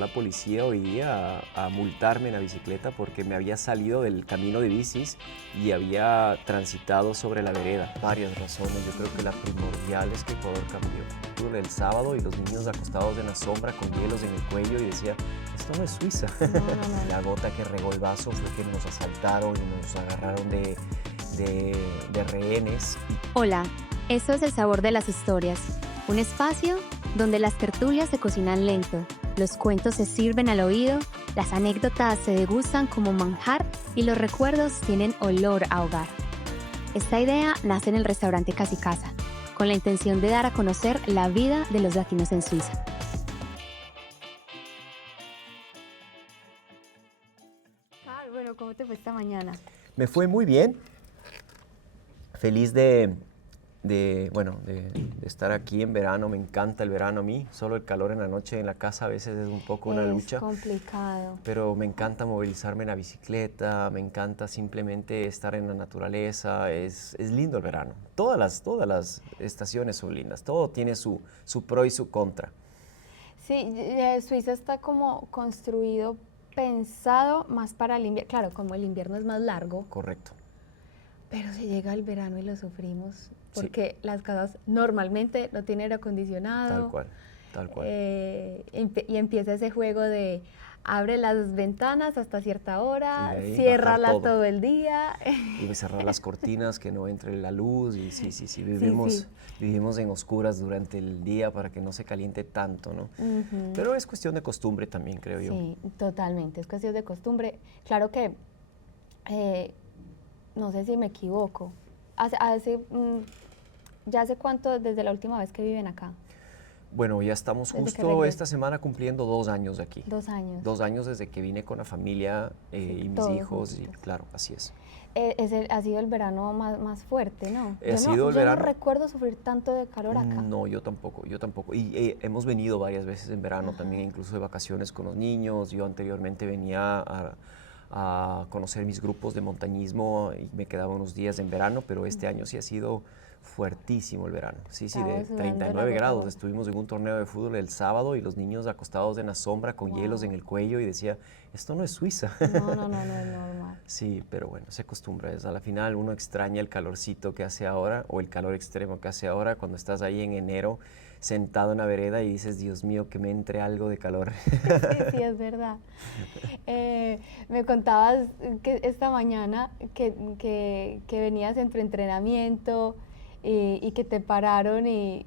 la policía hoy día a multarme en la bicicleta porque me había salido del camino de bicis y había transitado sobre la vereda. Varias razones, yo creo que la primordial es que Ecuador cambió. Estuve el sábado y los niños acostados en la sombra con hielos en el cuello y decía, esto no es Suiza. No. La gota que regó el vaso fue que nos asaltaron y nos agarraron de rehenes. Hola, esto es El Sabor de las Historias, un espacio donde las tertulias se cocinan lento, los cuentos se sirven al oído, las anécdotas se degustan como manjar y los recuerdos tienen olor a hogar. Esta idea nace en el restaurante Casi Casa, con la intención de dar a conocer la vida de los latinos en Suiza. Bueno, ¿cómo te fue esta mañana? Me fue muy bien. Feliz de estar aquí en verano. Me encanta el verano a mí. Solo el calor en la noche en la casa a veces es un poco una lucha. Es complicado. Pero me encanta movilizarme en la bicicleta, me encanta simplemente estar en la naturaleza. Es lindo el verano. Todas las estaciones son lindas. Todo tiene su pro y su contra. Sí, Suiza está como construido, pensado más para el invierno. Claro, como el invierno es más largo. Correcto. Pero se llega el verano y lo sufrimos porque Sí. las casas normalmente no tienen aire acondicionado. Tal cual. Y empieza ese juego de abre las ventanas hasta cierta hora, Y ciérralas todo el día. Y cerrar las cortinas, que no entre la luz. Y sí, vivimos en oscuras durante el día para que no se caliente tanto, ¿no? Uh-huh. Pero es cuestión de costumbre también, creo yo. Sí, totalmente, es cuestión de costumbre. Claro que, no sé si me equivoco, ¿ya hace cuánto desde la última vez que viven acá? Bueno, ya estamos justo esta semana cumpliendo 2 años de aquí. 2 años. 2 años desde que vine con la familia y mis hijos, y claro, así es. Ha sido el verano más fuerte, ¿no? Yo no recuerdo sufrir tanto de calor acá. No, yo tampoco. Y hemos venido varias veces en verano también, incluso de vacaciones con los niños. Yo anteriormente venía a conocer mis grupos de montañismo y me quedaba unos días en verano, pero este año sí ha sido fuertísimo el verano. Sí, de 39 grados. Estuvimos en un torneo de fútbol el sábado y los niños acostados en la sombra con hielos en el cuello y decía, esto no es Suiza. No es normal. Sí, pero bueno, se acostumbra. A la final uno extraña el calorcito que hace ahora o el calor extremo que hace ahora cuando estás ahí en enero sentado en la vereda y dices, Dios mío, que me entre algo de calor. Sí, es verdad. Me contabas que esta mañana que venías entre entrenamiento y que te pararon y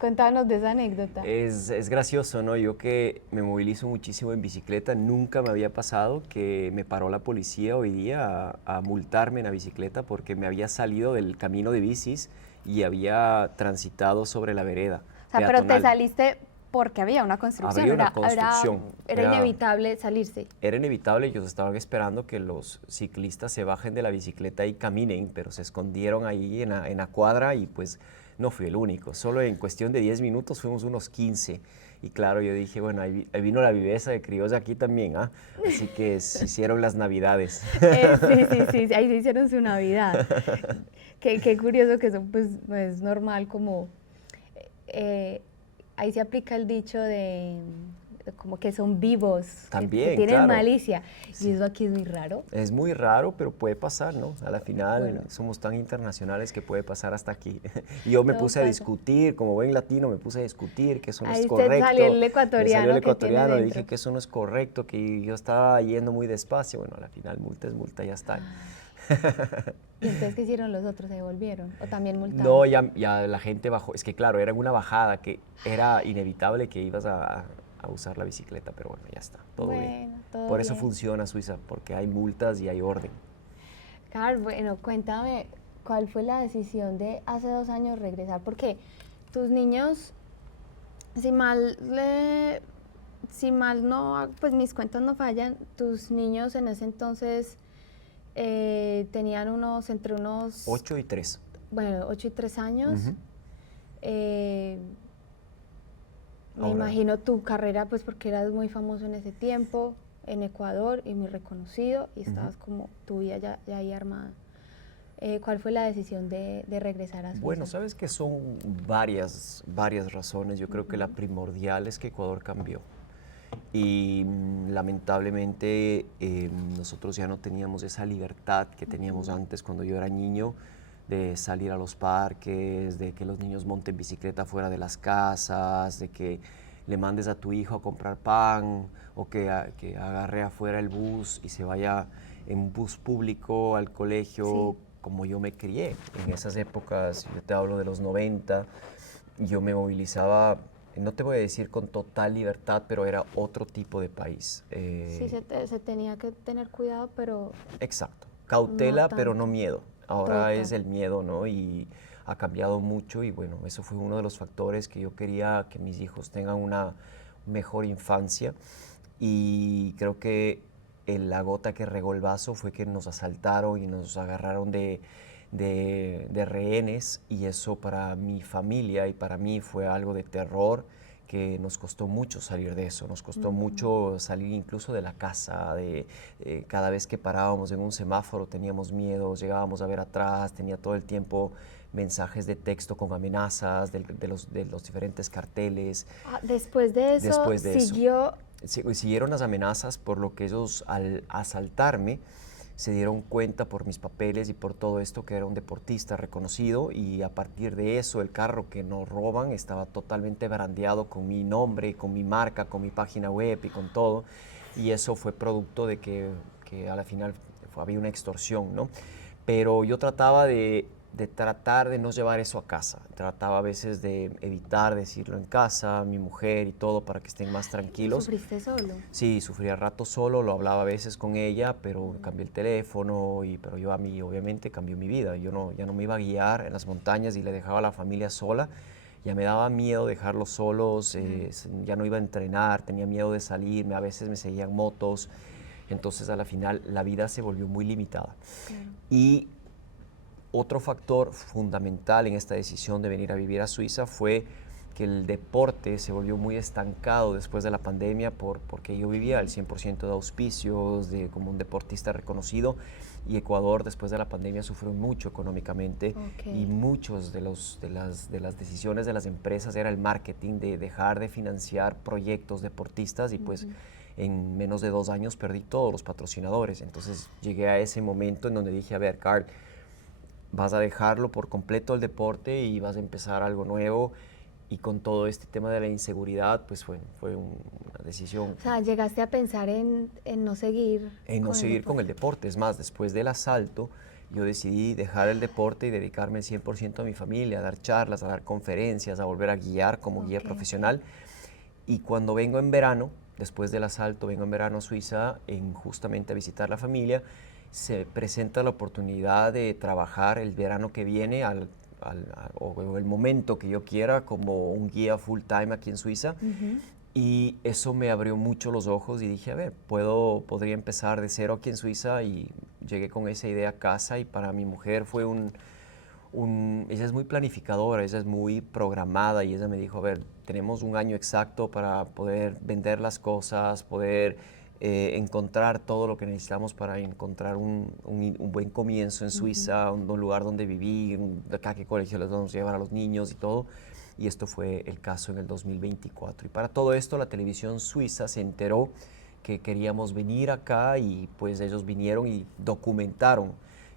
cuéntanos de esa anécdota. Es gracioso, ¿no? Yo que me movilizo muchísimo en bicicleta, nunca me había pasado que me paró la policía hoy día a multarme en la bicicleta porque me había salido del camino de bicis y había transitado sobre la vereda. O sea, pero te saliste porque había una construcción. Había una construcción. Era inevitable salirse. Era inevitable, ellos estaban esperando que los ciclistas se bajen de la bicicleta y caminen, pero se escondieron ahí en la cuadra y pues no fui el único. Solo en cuestión de 10 minutos fuimos unos 15. Y claro, yo dije, bueno, ahí vino la viveza de criolla aquí también, ¿ah? Así que se hicieron las navidades. Sí, ahí se hicieron su Navidad. Qué curioso que eso pues no es normal como... ahí se aplica el dicho de como que son vivos, también, que tienen claro. malicia. Sí. Y eso aquí es muy raro. Es muy raro, pero puede pasar, ¿no? A la final bueno, somos tan internacionales que puede pasar hasta aquí. Y yo me puse a discutir, como buen latino, me puse a discutir que eso no es correcto. Ahí salió el ecuatoriano. Me salió el ecuatoriano y dije que eso no es correcto, que yo estaba yendo muy despacio. Bueno, a la final multa es multa, ya está. ¿Y entonces qué hicieron los otros? ¿Se devolvieron? ¿O también multaron? No, ya la gente bajó. Es que claro, era una bajada que era inevitable que ibas a usar la bicicleta, pero bueno, ya está, todo bien. Por eso funciona Suiza, porque hay multas y hay orden. Carl, bueno, cuéntame, ¿cuál fue la decisión de hace 2 años regresar? Porque tus niños, si mal no, pues mis cuentas no fallan, tus niños en ese entonces tenían entre unos... 8 y 3. Bueno, 8 y 3 años. Uh-huh. Me imagino tu carrera, pues porque eras muy famoso en ese tiempo, en Ecuador y muy reconocido, y estabas como tu vida ya ahí armada. ¿Cuál fue la decisión de regresar a Suiza? Bueno, sabes que son varias razones. Yo creo que la primordial es que Ecuador cambió. y lamentablemente nosotros ya no teníamos esa libertad que teníamos antes cuando yo era niño, de salir a los parques, de que los niños monten bicicleta fuera de las casas, de que le mandes a tu hijo a comprar pan o que agarre afuera el bus y se vaya en un bus público al colegio, Sí. como yo me crié. En esas épocas, yo te hablo de los 90, yo me movilizaba, no te voy a decir con total libertad, pero era otro tipo de país. Sí, se tenía que tener cuidado, pero Exacto. no Cautela, pero no tanto. miedo. Ahora es Total. el miedo, ¿no? Y ha cambiado mucho y bueno, eso fue uno de los factores que yo quería que mis hijos tengan una mejor infancia y creo que la gota que regó el vaso fue que nos asaltaron y nos agarraron de rehenes y eso para mi familia y para mí fue algo de terror que nos costó mucho salir de eso, nos costó mucho salir incluso de la casa, cada vez que parábamos en un semáforo teníamos miedo, llegábamos a ver atrás, tenía todo el tiempo mensajes de texto con amenazas de los diferentes carteles. Después de eso, Después de eso, siguió. siguieron las amenazas por lo que ellos al asaltarme se dieron cuenta por mis papeles y por todo esto que era un deportista reconocido y a partir de eso el carro que nos roban estaba totalmente brandeado con mi nombre, con mi marca, con mi página web y con todo y eso fue producto de que a la final había una extorsión, ¿no? Pero yo trataba de tratar de no llevar eso a casa. Trataba a veces de evitar decirlo en casa, a mi mujer y todo, para que estén más ¿Y tranquilos. sufriste solo? Sí, sufría rato solo, lo hablaba a veces con ella, pero cambié el teléfono, pero yo a mí obviamente cambió mi vida. Yo no, ya no me iba a guiar en las montañas y le dejaba a la familia sola. Ya me daba miedo dejarlos solos, ya no iba a entrenar, tenía miedo de salirme, a veces me seguían motos. Entonces a la final la vida se volvió muy limitada. Claro. Y otro factor fundamental en esta decisión de venir a vivir a Suiza fue que el deporte se volvió muy estancado después de la pandemia porque yo vivía el 100% de auspicios, como un deportista reconocido y Ecuador después de la pandemia sufrió mucho económicamente y muchos de las decisiones de las empresas era el marketing de dejar de financiar proyectos deportistas y pues en menos de 2 años perdí todos los patrocinadores. Entonces llegué a ese momento en donde dije, a ver, Carl, vas a dejarlo por completo el deporte y vas a empezar algo nuevo y con todo este tema de la inseguridad, pues fue una decisión O sea, llegaste a pensar en no seguir en no con el seguir con el deporte. deporte. Es más, después del asalto, yo decidí dejar el deporte y dedicarme 100% a mi familia, a dar charlas, a dar conferencias, a volver a guiar como guía profesional. Y cuando vengo en verano, después del asalto, vengo en verano a Suiza justamente a visitar la familia, se presenta la oportunidad de trabajar el verano que viene o el momento que yo quiera como un guía full time aquí en Suiza. Y eso me abrió mucho los ojos y dije, a ver, podría empezar de cero aquí en Suiza y llegué con esa idea a casa y para mi mujer fue ella es muy planificadora, ella es muy programada y ella me dijo, a ver, tenemos un año exacto para poder vender las cosas, poder encontrar todo lo que necesitamos para encontrar un buen comienzo en Suiza, un lugar donde vivir, acá qué colegio les vamos a llevar a los niños y todo. Y esto fue el caso en el 2024. Y para todo esto la televisión suiza se enteró que queríamos venir acá y pues ellos vinieron y documentaron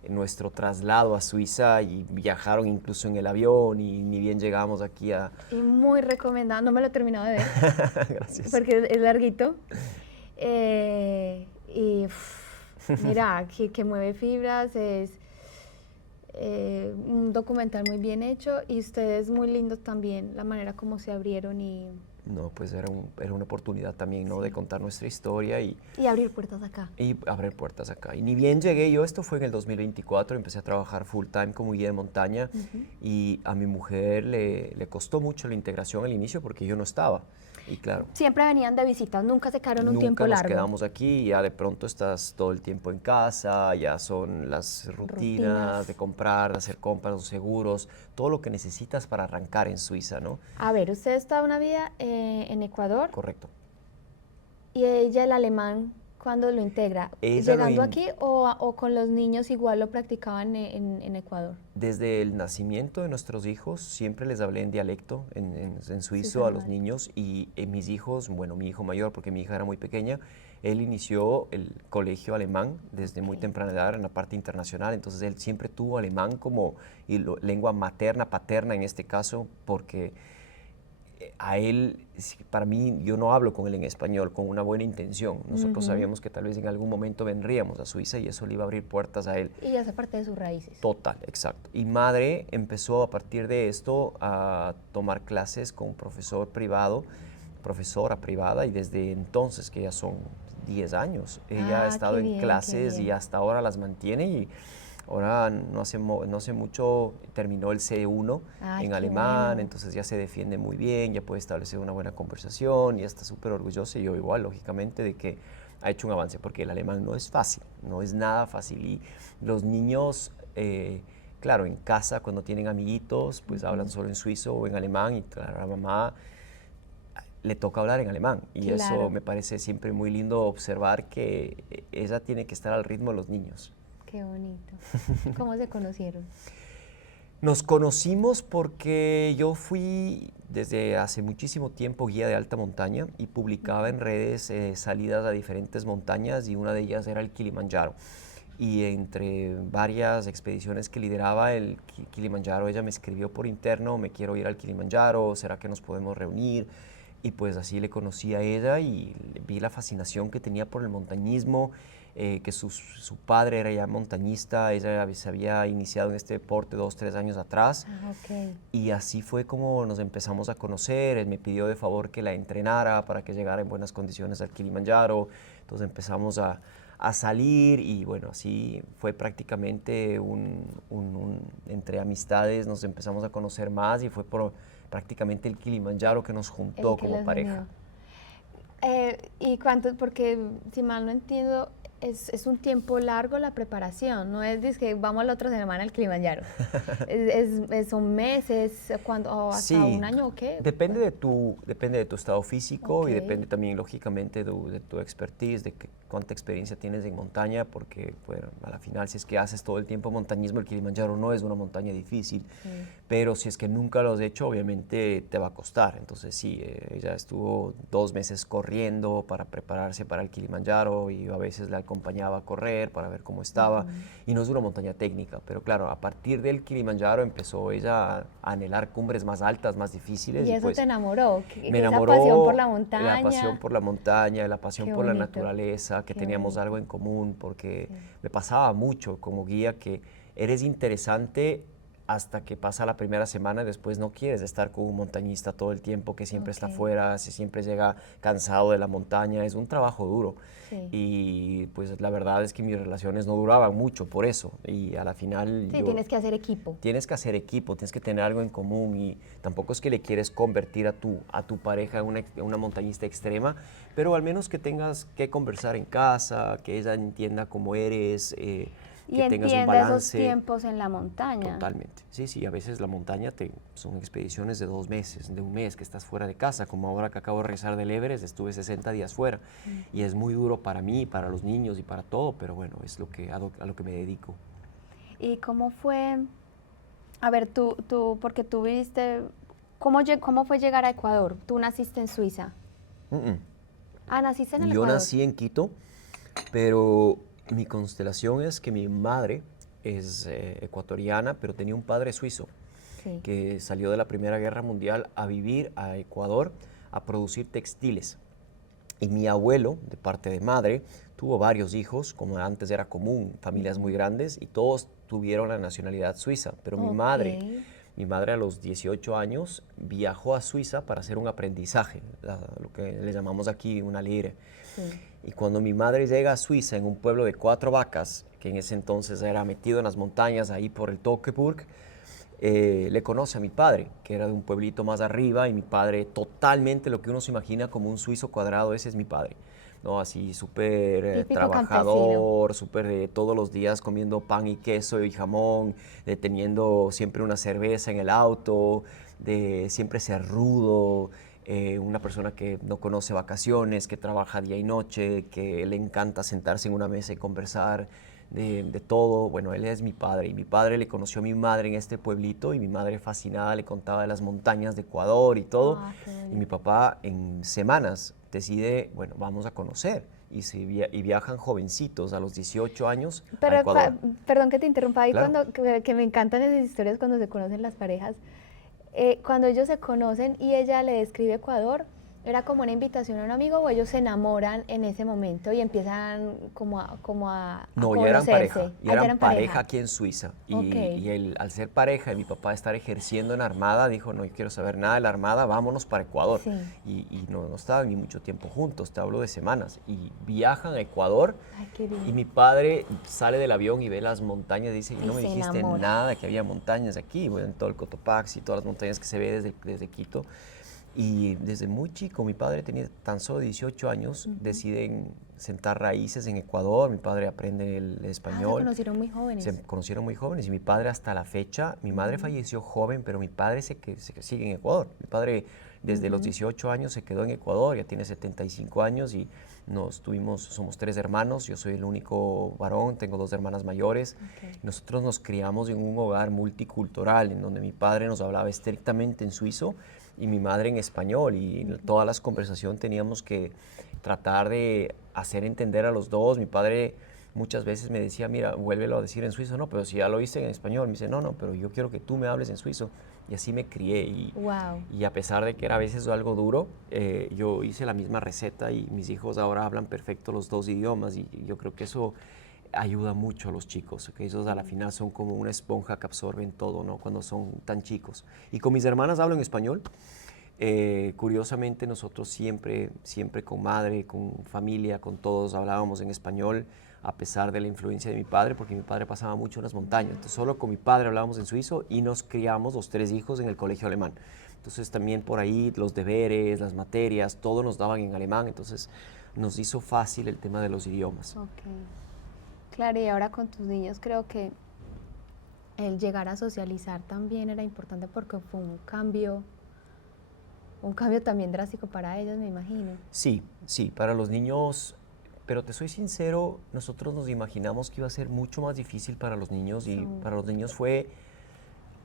nuestro traslado a Suiza y viajaron incluso en el avión y ni bien llegamos aquí a... Y muy recomendado, no me lo he terminado de ver, Gracias. porque es larguito. Mira, que mueve fibras, es un documental muy bien hecho y ustedes muy lindos también, la manera como se abrieron No, pues era una oportunidad también, ¿no? De contar nuestra historia y abrir puertas acá. y abrir puertas acá. Y ni bien llegué yo, esto fue en el 2024, empecé a trabajar full time como guía de montaña y a mi mujer le costó mucho la integración al inicio porque yo no estaba. Y claro, Siempre venían de visitas, nunca se quedaron un tiempo nunca nos largo. quedamos aquí y ya de pronto estás todo el tiempo en casa, ya son las rutinas de comprar, de hacer compras, los seguros, todo lo que necesitas para arrancar en Suiza, ¿no? A ver, usted está una vida en Ecuador Correcto. y ella el alemán, ¿Cuándo lo integra? Ella ¿Llegando aquí o con los niños igual lo practicaban en Ecuador? Desde el nacimiento de nuestros hijos siempre les hablé en dialecto, en suizo a los niños y mis hijos, bueno, mi hijo mayor, porque mi hija era muy pequeña, él inició el colegio alemán desde muy temprana edad en la parte internacional, entonces él siempre tuvo alemán como lengua materna, paterna en este caso, porque a él, para mí, yo no hablo con él en español con una buena intención. Nosotros sabíamos que tal vez en algún momento vendríamos a Suiza y eso le iba a abrir puertas a él. Y esa parte de sus raíces. Total, exacto. Y madre empezó a partir de esto a tomar clases con un profesor privado, profesora privada, y desde entonces, que ya son 10 años, ella ha estado en clases y hasta ahora las mantiene y ahora no hace mucho terminó el C1 en alemán, bueno. entonces ya se defiende muy bien, ya puede establecer una buena conversación y está súper orgullosa y yo igual, lógicamente, de que ha hecho un avance, porque el alemán no es fácil, no es nada fácil y los niños, claro, en casa cuando tienen amiguitos, pues hablan solo en suizo o en alemán y claro, la mamá le toca hablar en alemán y eso me parece siempre muy lindo observar que ella tiene que estar al ritmo de los niños. Qué bonito. ¿Cómo se conocieron? Nos conocimos porque yo fui desde hace muchísimo tiempo guía de alta montaña y publicaba en redes salidas a diferentes montañas y una de ellas era el Kilimanjaro. Y entre varias expediciones que lideraba el Kilimanjaro, ella me escribió por interno, me quiero ir al Kilimanjaro, ¿será que nos podemos reunir? Y pues así le conocí a ella y vi la fascinación que tenía por el montañismo, que su padre era ya montañista, ella se había iniciado en este deporte 2, 3 años atrás. Y así fue como nos empezamos a conocer. Él me pidió de favor que la entrenara para que llegara en buenas condiciones al Kilimanjaro. Entonces empezamos a salir y bueno, así fue prácticamente entre amistades, nos empezamos a conocer más y fue prácticamente el Kilimanjaro que nos juntó como pareja. ¿Y cuánto? Porque si mal no entiendo, es un tiempo largo la preparación, no es que vamos la otra semana al Kilimanjaro. Son meses, o hasta un año o qué. Depende de tu estado físico y depende también lógicamente de tu expertise, de cuánta experiencia tienes en montaña, porque bueno, a la final si es que haces todo el tiempo montañismo, el Kilimanjaro no es una montaña difícil, pero si es que nunca lo has hecho, obviamente te va a costar. Entonces sí, ella estuvo 2 meses corriendo para prepararse para el Kilimanjaro y yo a veces la acompañaba a correr para ver cómo estaba y no es una montaña técnica, pero claro, a partir del Kilimanjaro empezó ella a anhelar cumbres más altas, más difíciles. ¿Y eso pues, te enamoró? Me enamoró esa pasión por la montaña. La pasión por la montaña, la pasión Qué por la bonito. naturaleza, que Qué teníamos bonito. algo en común, porque me pasaba mucho como guía que eres interesante hasta que pasa la primera semana y después no quieres estar con un montañista todo el tiempo que siempre está afuera, siempre llega cansado de la montaña, es un trabajo duro. Y pues la verdad es que mis relaciones no duraban mucho por eso y a la final tienes que hacer equipo. Tienes que hacer equipo, tienes que tener algo en común y tampoco es que le quieres convertir a tu pareja en una montañista extrema, pero al menos que tengas que conversar en casa, que ella entienda cómo eres, que tengas un balance. Esos tiempos en la montaña. Totalmente. Sí, a veces la montaña son expediciones de 2 meses, de un mes que estás fuera de casa, como ahora que acabo de regresar del Everest, estuve 60 días fuera y es muy duro para mí, para los niños y para todo, pero bueno, es a lo que me dedico. ¿Y cómo fue? A ver, porque tú viviste, ¿cómo fue llegar a Ecuador? ¿Tú naciste en Suiza? ¿Naciste en el Ecuador? Yo nací en Quito, pero mi constelación es que mi madre es ecuatoriana, pero tenía un padre suizo que salió de la Primera Guerra Mundial a vivir a Ecuador a producir textiles. Y mi abuelo, de parte de madre, tuvo varios hijos, como antes era común, familias muy grandes, y todos tuvieron la nacionalidad suiza. Pero mi madre a los 18 años viajó a Suiza para hacer un aprendizaje, lo que le llamamos aquí una lire. Y cuando mi madre llega a Suiza, en un pueblo de 4 vacas, que en ese entonces era metido en las montañas, ahí por el Toggeburg, le conoce a mi padre, que era de un pueblito más arriba, y mi padre totalmente lo que uno se imagina como un suizo cuadrado, ese es mi padre. ¿No? Así súper trabajador, súper todos los días comiendo pan y queso y jamón, teniendo siempre una cerveza en el auto, de siempre ser rudo, una persona que no conoce vacaciones, que trabaja día y noche, que le encanta sentarse en una mesa y conversar de todo. Bueno, él es mi padre y mi padre le conoció a mi madre en este pueblito y mi madre fascinada le contaba de las montañas de Ecuador y todo. Ah, qué Y mi bonito. papá en semanas decide, bueno, vamos a conocer. Y viajan jovencitos a los 18 años a Pero, Ecuador. perdón que te interrumpa ahí, Claro. que me encantan esas historias cuando se conocen las parejas. Cuando ellos se conocen y ella le describe Ecuador, ¿era como una invitación a un amigo o ellos se enamoran en ese momento y empiezan a No, conocerse? ya Ah, ya eran eran pareja pareja. aquí en Suiza. Ok. Y él, al ser pareja y mi papá estar ejerciendo en Armada, dijo, no, yo quiero saber nada de la Armada, vámonos para Ecuador. Sí. Y no estaban ni mucho tiempo juntos, te hablo de semanas. Y viajan a Ecuador Ay, qué lindo. y mi padre sale del avión y ve las montañas y dice, Y no me se dijiste enamora. nada de que había montañas aquí, bueno, en todo el Cotopaxi, todas las montañas que se ve desde Quito. Y desde muy chico, mi padre tenía tan solo 18 años, deciden sentar raíces en Ecuador, mi padre aprende el Ah, se español, conocieron muy jóvenes. se conocieron muy jóvenes y mi padre hasta la fecha, mi madre falleció joven, pero mi padre se sigue en Ecuador. Mi padre desde los 18 años se quedó en Ecuador, ya tiene 75 años y somos 3 hermanos, yo soy el único varón, tengo 2 hermanas mayores. Ok. Nosotros nos criamos en un hogar multicultural, en donde mi padre nos hablaba estrictamente en suizo y mi madre en español, y en todas las conversaciones teníamos que tratar de hacer entender a los dos. Mi padre muchas veces me decía, mira, vuélvelo a decir en suizo. No, pero si ya lo hice en español. Me dice, no, no, pero yo quiero que tú me hables en suizo. Y así me crié. Wow. Y a pesar de que era a veces algo duro, yo hice la misma receta y mis hijos ahora hablan perfecto los 2 idiomas. Y yo creo que eso ayuda mucho a los chicos, que ellos a la final son como una esponja que absorben todo, ¿no? Cuando son tan chicos. Y con mis hermanas hablo en español. Curiosamente nosotros siempre con madre, con familia, con todos hablábamos en español, a pesar de la influencia de mi padre, porque mi padre pasaba mucho en las montañas. Entonces solo con mi padre hablábamos en suizo y nos criamos los 3 hijos en el colegio alemán. Entonces también por ahí los deberes, las materias, todo nos daban en alemán, entonces nos hizo fácil el tema de los idiomas. Ok. Claro, y ahora con tus niños creo que el llegar a socializar también era importante porque fue un cambio también drástico para ellos, me imagino. Sí, sí, para los niños, pero te soy sincero, nosotros nos imaginamos que iba a ser mucho más difícil para los niños y para los niños fue,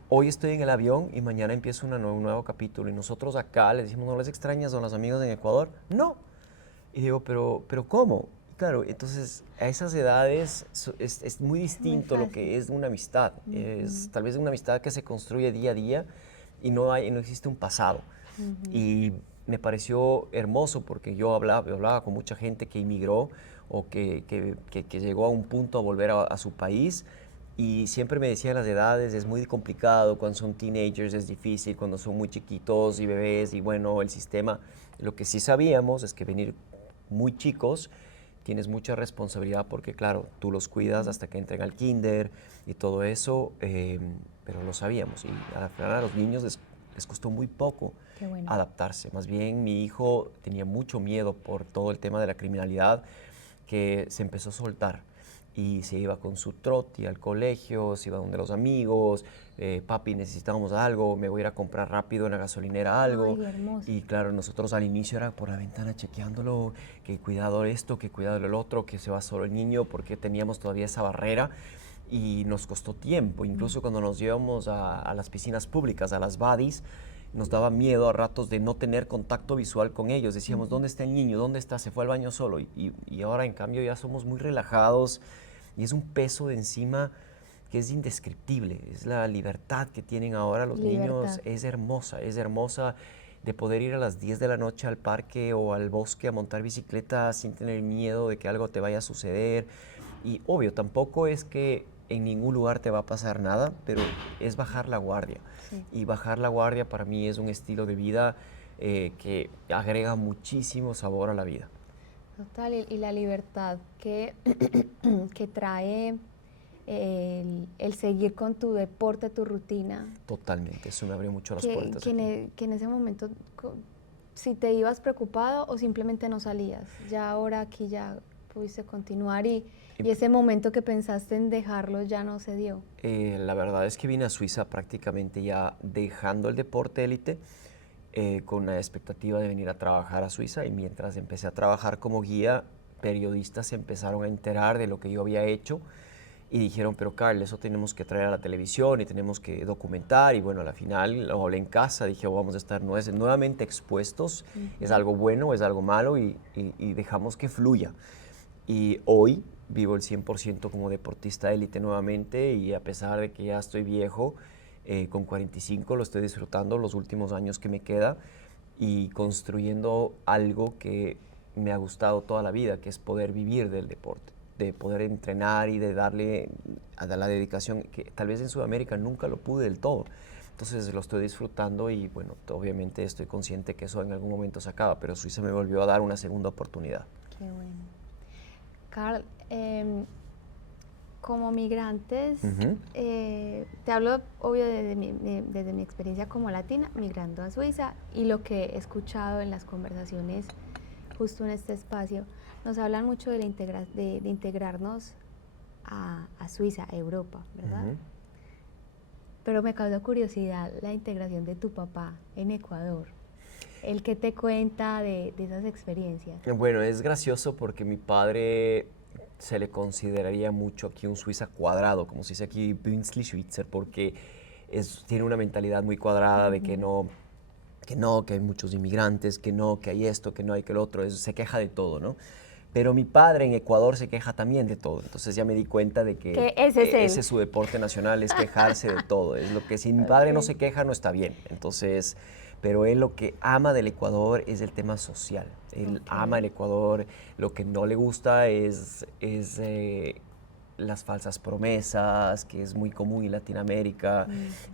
hoy estoy en el avión y mañana empieza un nuevo capítulo y nosotros acá les decimos, ¿no les extrañas a los amigos en Ecuador? No. Y digo, pero ¿cómo? Y claro, entonces a esas edades es muy distinto lo fácil. que es una amistad. Es tal vez una amistad que se construye día a día y no existe un pasado. Y me pareció hermoso porque yo hablaba con mucha gente que inmigró o que llegó a un punto a volver a su país y siempre me decían las edades, es muy complicado, cuando son teenagers es difícil, cuando son muy chiquitos y bebés y bueno, el sistema. Lo que sí sabíamos es que venir muy chicos tienes mucha responsabilidad porque claro, tú los cuidas hasta que entren al kinder y todo eso, pero lo sabíamos y al final a los niños les costó muy poco Qué bueno. adaptarse. Más bien mi hijo tenía mucho miedo por todo el tema de la criminalidad, que se empezó a soltar y se iba con su trotti al colegio, se iba donde los amigos, papi, necesitamos algo, me voy a ir a comprar rápido en la gasolinera algo. Ay, hermoso. Y claro, nosotros al inicio era por la ventana chequeándolo, que cuidado esto, que cuidado el otro, que se va solo el niño, porque teníamos todavía esa barrera y nos costó tiempo. Incluso cuando nos llevamos a las piscinas públicas, a las buddies, nos daba miedo a ratos de no tener contacto visual con ellos. Decíamos, ¿dónde está el niño? ¿Dónde está? Se fue al baño solo. Y ahora, en cambio, ya somos muy relajados y es un peso de encima que es indescriptible. Es la libertad que tienen ahora los niños. Es hermosa de poder ir a las 10 de la noche al parque o al bosque a montar bicicleta sin tener miedo de que algo te vaya a suceder. Y obvio, tampoco es que en ningún lugar te va a pasar nada, pero es bajar la guardia. Sí. Y bajar la guardia para mí es un estilo de vida que agrega muchísimo sabor a la vida. Total, y la libertad que trae el seguir con tu deporte, tu rutina. Totalmente, eso me abrió mucho las puertas. Que en ese momento, si te ibas preocupado o simplemente no salías, ya ahora aquí ya pudiste continuar y ese momento que pensaste en dejarlo ya no se dio. La verdad es que vine a Suiza prácticamente ya dejando el deporte élite. con la expectativa de venir a trabajar a Suiza, y mientras empecé a trabajar como guía, periodistas se empezaron a enterar de lo que yo había hecho y dijeron, pero Carl, eso tenemos que traer a la televisión y tenemos que documentar, y bueno, a la final lo hablé en casa, dije, vamos a estar nuevamente expuestos, es algo bueno, es algo malo, y dejamos que fluya. Y hoy vivo el 100% como deportista élite nuevamente, y a pesar de que ya estoy viejo, con 45 lo estoy disfrutando los últimos años que me queda y construyendo algo que me ha gustado toda la vida, que es poder vivir del deporte, de poder entrenar y de darle a la dedicación que tal vez en Sudamérica nunca lo pude del todo. Entonces lo estoy disfrutando y bueno, obviamente estoy consciente que eso en algún momento se acaba, pero Suiza me volvió a dar una segunda oportunidad. Qué bueno. Carl, como migrantes, te hablo obvio desde mi experiencia como latina, migrando a Suiza, y lo que he escuchado en las conversaciones justo en este espacio, nos hablan mucho de, de integrarnos a Suiza, a Europa, ¿verdad? Pero me causa curiosidad la integración de tu papá en Ecuador. ¿El que te cuenta de esas experiencias? Bueno, es gracioso porque mi padre se le consideraría mucho aquí un Suiza cuadrado, como se dice aquí, Bünzli Schweizer, porque tiene una mentalidad muy cuadrada de que hay muchos inmigrantes, que hay esto, que no hay que lo otro, se queja de todo, ¿no? Pero mi padre en Ecuador se queja también de todo, entonces ya me di cuenta de que ese es su deporte nacional, es quejarse de todo, es lo que si mi padre no se queja no está bien, entonces, pero él lo que ama del Ecuador es el tema social, él ama el Ecuador, lo que no le gusta es las falsas promesas, que es muy común en Latinoamérica,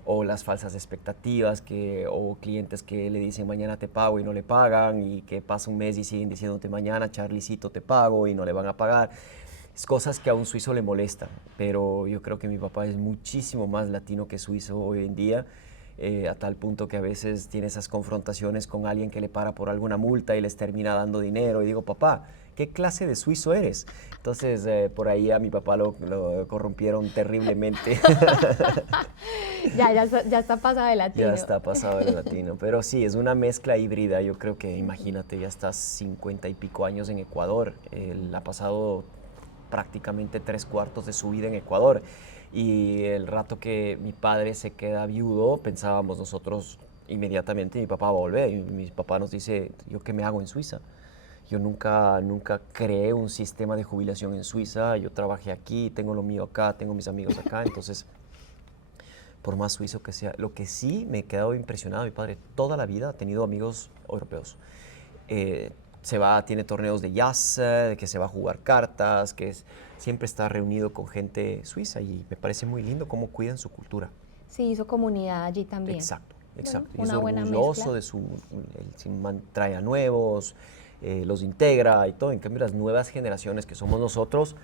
o las falsas expectativas, o clientes que le dicen mañana te pago y no le pagan, y que pasa un mes y siguen diciéndote mañana Charlicito te pago y no le van a pagar. Es cosas que a un suizo le molestan, pero yo creo que mi papá es muchísimo más latino que suizo hoy en día, a tal punto que a veces tiene esas confrontaciones con alguien que le para por alguna multa y les termina dando dinero, y digo, papá, ¿qué clase de suizo eres? Entonces, por ahí a mi papá lo corrompieron terriblemente. Ya está pasado de latino. Ya está pasado de latino, pero sí, es una mezcla híbrida. Yo creo que, imagínate, ya estás 50 y pico años en Ecuador. Él ha pasado prácticamente 3/4 de su vida en Ecuador. Y el rato que mi padre se queda viudo, pensábamos nosotros inmediatamente, mi papá va a volver. Y mi papá nos dice, ¿yo qué me hago en Suiza? Yo nunca creé un sistema de jubilación en Suiza, yo trabajé aquí, tengo lo mío acá, tengo mis amigos acá, entonces, por más suizo que sea, lo que sí me he quedado impresionado, mi padre toda la vida ha tenido amigos europeos. Tiene torneos de jazz, que se va a jugar cartas, siempre está reunido con gente suiza, y me parece muy lindo cómo cuidan su cultura. Sí, hizo comunidad allí también. Exacto. Bueno, Y es una buena orgulloso mezcla. trae a nuevos, los integra y todo. En cambio, las nuevas generaciones que somos nosotros,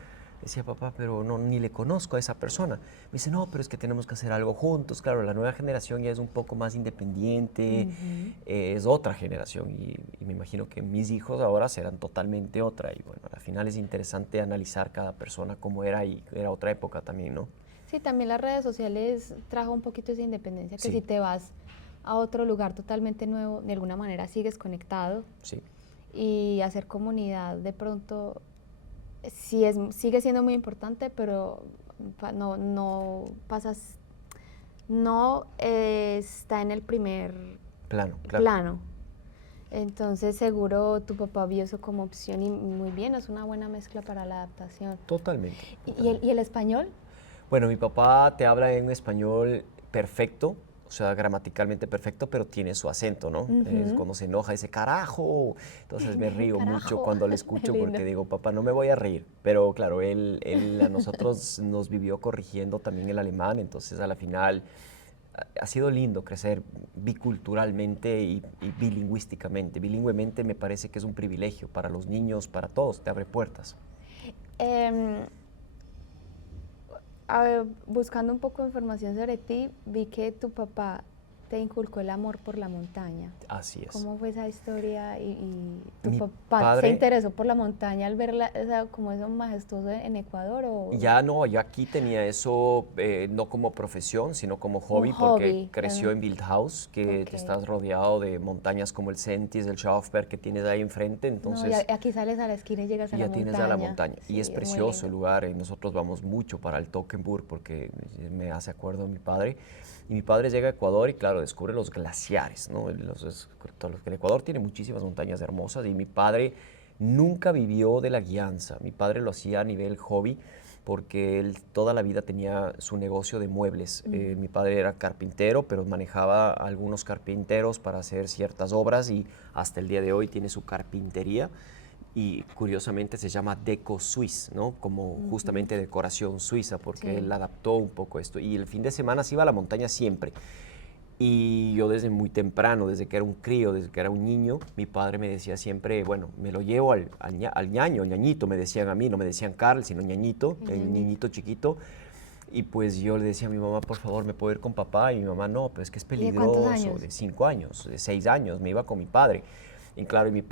decía papá, pero no, ni le conozco a esa persona. Me dice, no, pero es que tenemos que hacer algo juntos. Claro, la nueva generación ya es un poco más independiente, es otra generación, y me imagino que mis hijos ahora serán totalmente otra. Y bueno, al final es interesante analizar cada persona cómo era, y era otra época también, ¿no? Sí, también las redes sociales trajo un poquito esa independencia, que Sí. si te vas a otro lugar totalmente nuevo, de alguna manera sigues conectado. Sí. Y hacer comunidad de pronto sigue siendo muy importante, pero no está en el primer Plano, claro. plano. Entonces seguro tu papá vio eso como opción, y muy bien, es una buena mezcla para la adaptación. Totalmente. ¿Y el español? Bueno, mi papá te habla en un español perfecto, o sea, gramaticalmente perfecto, pero tiene su acento, ¿no? Cuando se enoja dice, carajo. Entonces me río mucho Carajo. cuando le escucho, Qué porque lindo. digo, papá, no me voy a reír. Pero claro, él a nosotros nos vivió corrigiendo también el alemán, entonces a la final ha sido lindo crecer biculturalmente y bilingüísticamente. Bilingüemente me parece que es un privilegio para los niños, para todos, te abre puertas. A ver, buscando un poco de información sobre ti, vi que tu papá te inculcó el amor por la montaña. Así es. ¿Cómo fue esa historia? ¿Y tu Mi papá padre- se interesó por la montaña al verla, o sea, como eso majestuoso en Ecuador? O Ya no, yo aquí tenía eso no como profesión, sino como hobby, porque hobby, creció en Wildhaus, que ok. te estás rodeado de montañas como el Sentis, el Schauffberg que tienes ahí enfrente, No, entonces aquí sales a la esquina y llegas a y la ya montaña. tienes a la montaña. Sí, Y es muy precioso el lindo. lugar, nosotros vamos mucho para el Tockenburg porque me hace acuerdo de mi padre. Y mi padre llega a Ecuador y claro, descubre los glaciares, ¿no? El Ecuador tiene muchísimas montañas hermosas y mi padre nunca vivió de la guianza. Mi padre lo hacía a nivel hobby porque él toda la vida tenía su negocio de muebles. Mi padre era carpintero, pero manejaba a algunos carpinteros para hacer ciertas obras y hasta el día de hoy tiene su carpintería y curiosamente se llama Deco Suisse, ¿no? Como justamente decoración suiza, porque Sí. él adaptó un poco esto. Y el fin de semana se iba a la montaña siempre. Y yo desde muy temprano, desde que era un crío, desde que era un niño, mi padre me decía siempre, bueno, me lo llevo al ñaño, ñañito, me decían a mí, no me decían Carl, sino ñañito, el niñito chiquito. Y pues yo le decía a mi mamá, por favor, ¿me puedo ir con papá? Y mi mamá, no, pero es que es ¿Y de cuántos peligroso, años? de 5 años, de 6 años, me iba con mi padre. Y claro, y mi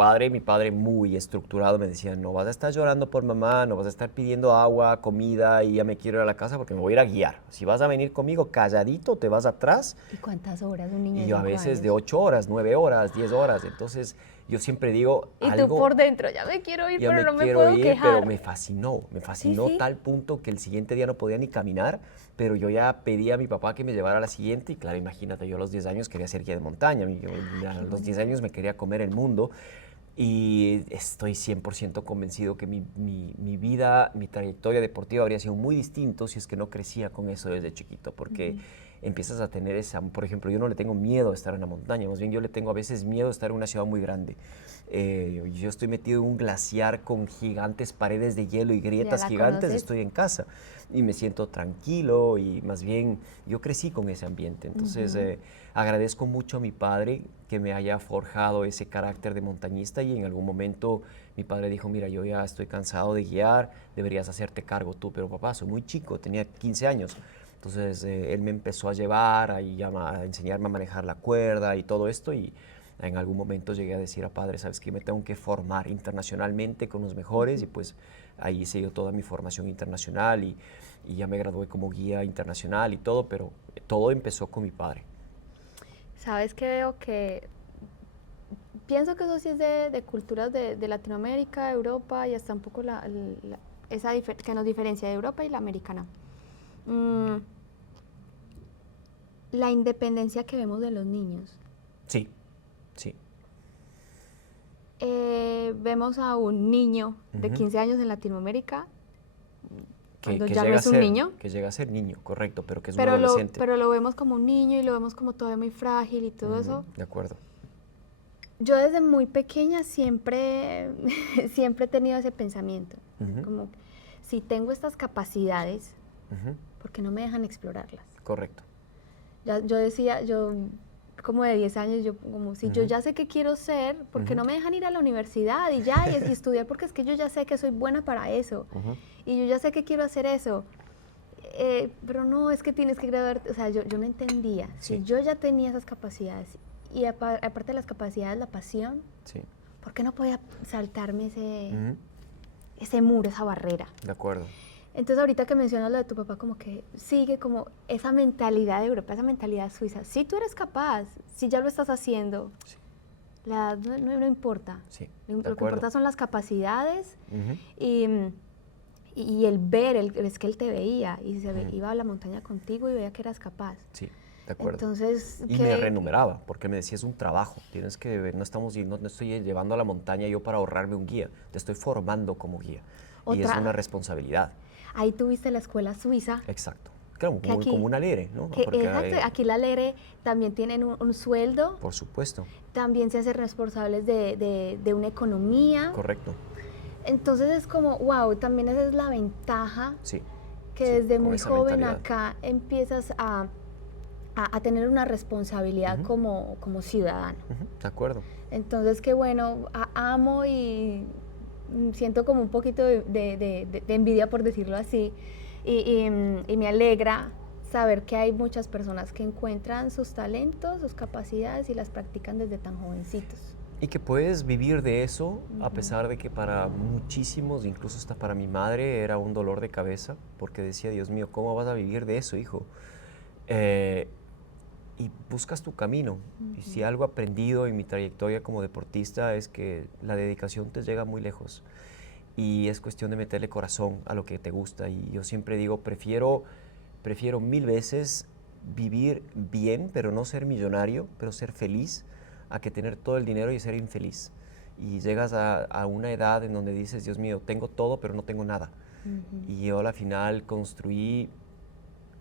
padre muy estructurado me decía, no vas a estar llorando por mamá, no vas a estar pidiendo agua, comida y ya me quiero ir a la casa porque me voy a ir a guiar. Si vas a venir conmigo calladito, te vas atrás. ¿Y cuántas horas un niño Y de yo a 5 veces años? de 8 horas, 9 horas, 10 horas. Entonces yo siempre digo, Y tú algo, por dentro, ya me quiero ir, ya pero me no me quiero puedo ir, pero quejar. me fascinó Sí. tal punto que el siguiente día no podía ni caminar, pero yo ya pedí a mi papá que me llevara a la siguiente y claro, imagínate, yo a los 10 años quería ser guía de montaña, a los 10 años me quería comer el mundo y estoy 100% convencido que mi vida, mi trayectoria deportiva habría sido muy distinto si es que no crecía con eso desde chiquito, porque empiezas a tener esa, por ejemplo, yo no le tengo miedo a estar en la montaña, más bien yo le tengo a veces miedo a estar en una ciudad muy grande. Yo estoy metido en un glaciar con gigantes paredes de hielo y grietas la gigantes, conoces. estoy en casa y me siento tranquilo y más bien yo crecí con ese ambiente. Entonces agradezco mucho a mi padre que me haya forjado ese carácter de montañista y en algún momento mi padre dijo, mira, yo ya estoy cansado de guiar, deberías hacerte cargo tú, pero papá, soy muy chico, tenía 15 años. Entonces él me empezó a llevar, a enseñarme a manejar la cuerda y todo esto y en algún momento llegué a decir a padre, sabes que me tengo que formar internacionalmente con los mejores y pues ahí hice yo toda mi formación internacional y ya me gradué como guía internacional y todo, pero todo empezó con mi padre. ¿Sabes qué veo? Que pienso que eso sí es de culturas de Latinoamérica, Europa y hasta un poco que nos diferencia de Europa y la americana. La independencia que vemos de los niños. Sí, sí. Vemos a un niño de 15 años en Latinoamérica, cuando Que ya no llega es un a ser, niño, que llega a ser niño, correcto, pero que es un pero adolescente. pero lo vemos como un niño y lo vemos como todavía muy frágil y todo eso. De acuerdo. Yo desde muy pequeña siempre, siempre he tenido ese pensamiento, como si tengo estas capacidades, ¿por qué no me dejan explorarlas? Correcto. Yo decía, yo como de 10 años, yo como si yo ya sé qué quiero ser, ¿por qué no me dejan ir a la universidad y ya y estudiar? Porque es que yo ya sé que soy buena para eso y yo ya sé que quiero hacer eso. Pero no, es que tienes que graduarte, o sea, yo no entendía. Sí. Si yo ya tenía esas capacidades y aparte de las capacidades, la pasión, Sí. ¿por qué no podía saltarme ese muro, esa barrera? De acuerdo. Entonces ahorita que mencionas lo de tu papá, como que sigue como esa mentalidad de Europa, esa mentalidad suiza. Si tú eres capaz, si ya lo estás haciendo, Sí. la edad no importa. Sí, Lo de que acuerdo. importa son las capacidades y el ver, es que él te veía y iba a la montaña contigo y veía que eras capaz. Sí, de acuerdo. Entonces, Y me renumeraba, porque me decía, es un trabajo, tienes que ver, no estoy llevando a la montaña yo para ahorrarme un guía, te estoy formando como guía. Y es una responsabilidad. Ahí tuviste la escuela suiza. Exacto. Claro, aquí, como una LERE, ¿no? Exacto, aquí la LERE también tienen un sueldo. Por supuesto. También se hacen responsables de una economía. Correcto. Entonces es como, wow, también esa es la ventaja. Sí. Que sí, desde muy joven mentalidad. acá empiezas a tener una responsabilidad como ciudadano. De acuerdo. Entonces, qué bueno, amo y siento como un poquito de envidia, por decirlo así, y me alegra saber que hay muchas personas que encuentran sus talentos, sus capacidades y las practican desde tan jovencitos. Y que puedes vivir de eso, a pesar de que para muchísimos, incluso hasta para mi madre, era un dolor de cabeza, porque decía, Dios mío, ¿cómo vas a vivir de eso, hijo? Y buscas tu camino. Y si algo he aprendido en mi trayectoria como deportista es que la dedicación te llega muy lejos. Y es cuestión de meterle corazón a lo que te gusta. Y yo siempre digo, prefiero 1000 veces vivir bien, pero no ser millonario, pero ser feliz, a que tener todo el dinero y ser infeliz. Y llegas a una edad en donde dices, Dios mío, tengo todo, pero no tengo nada. Y yo al final construí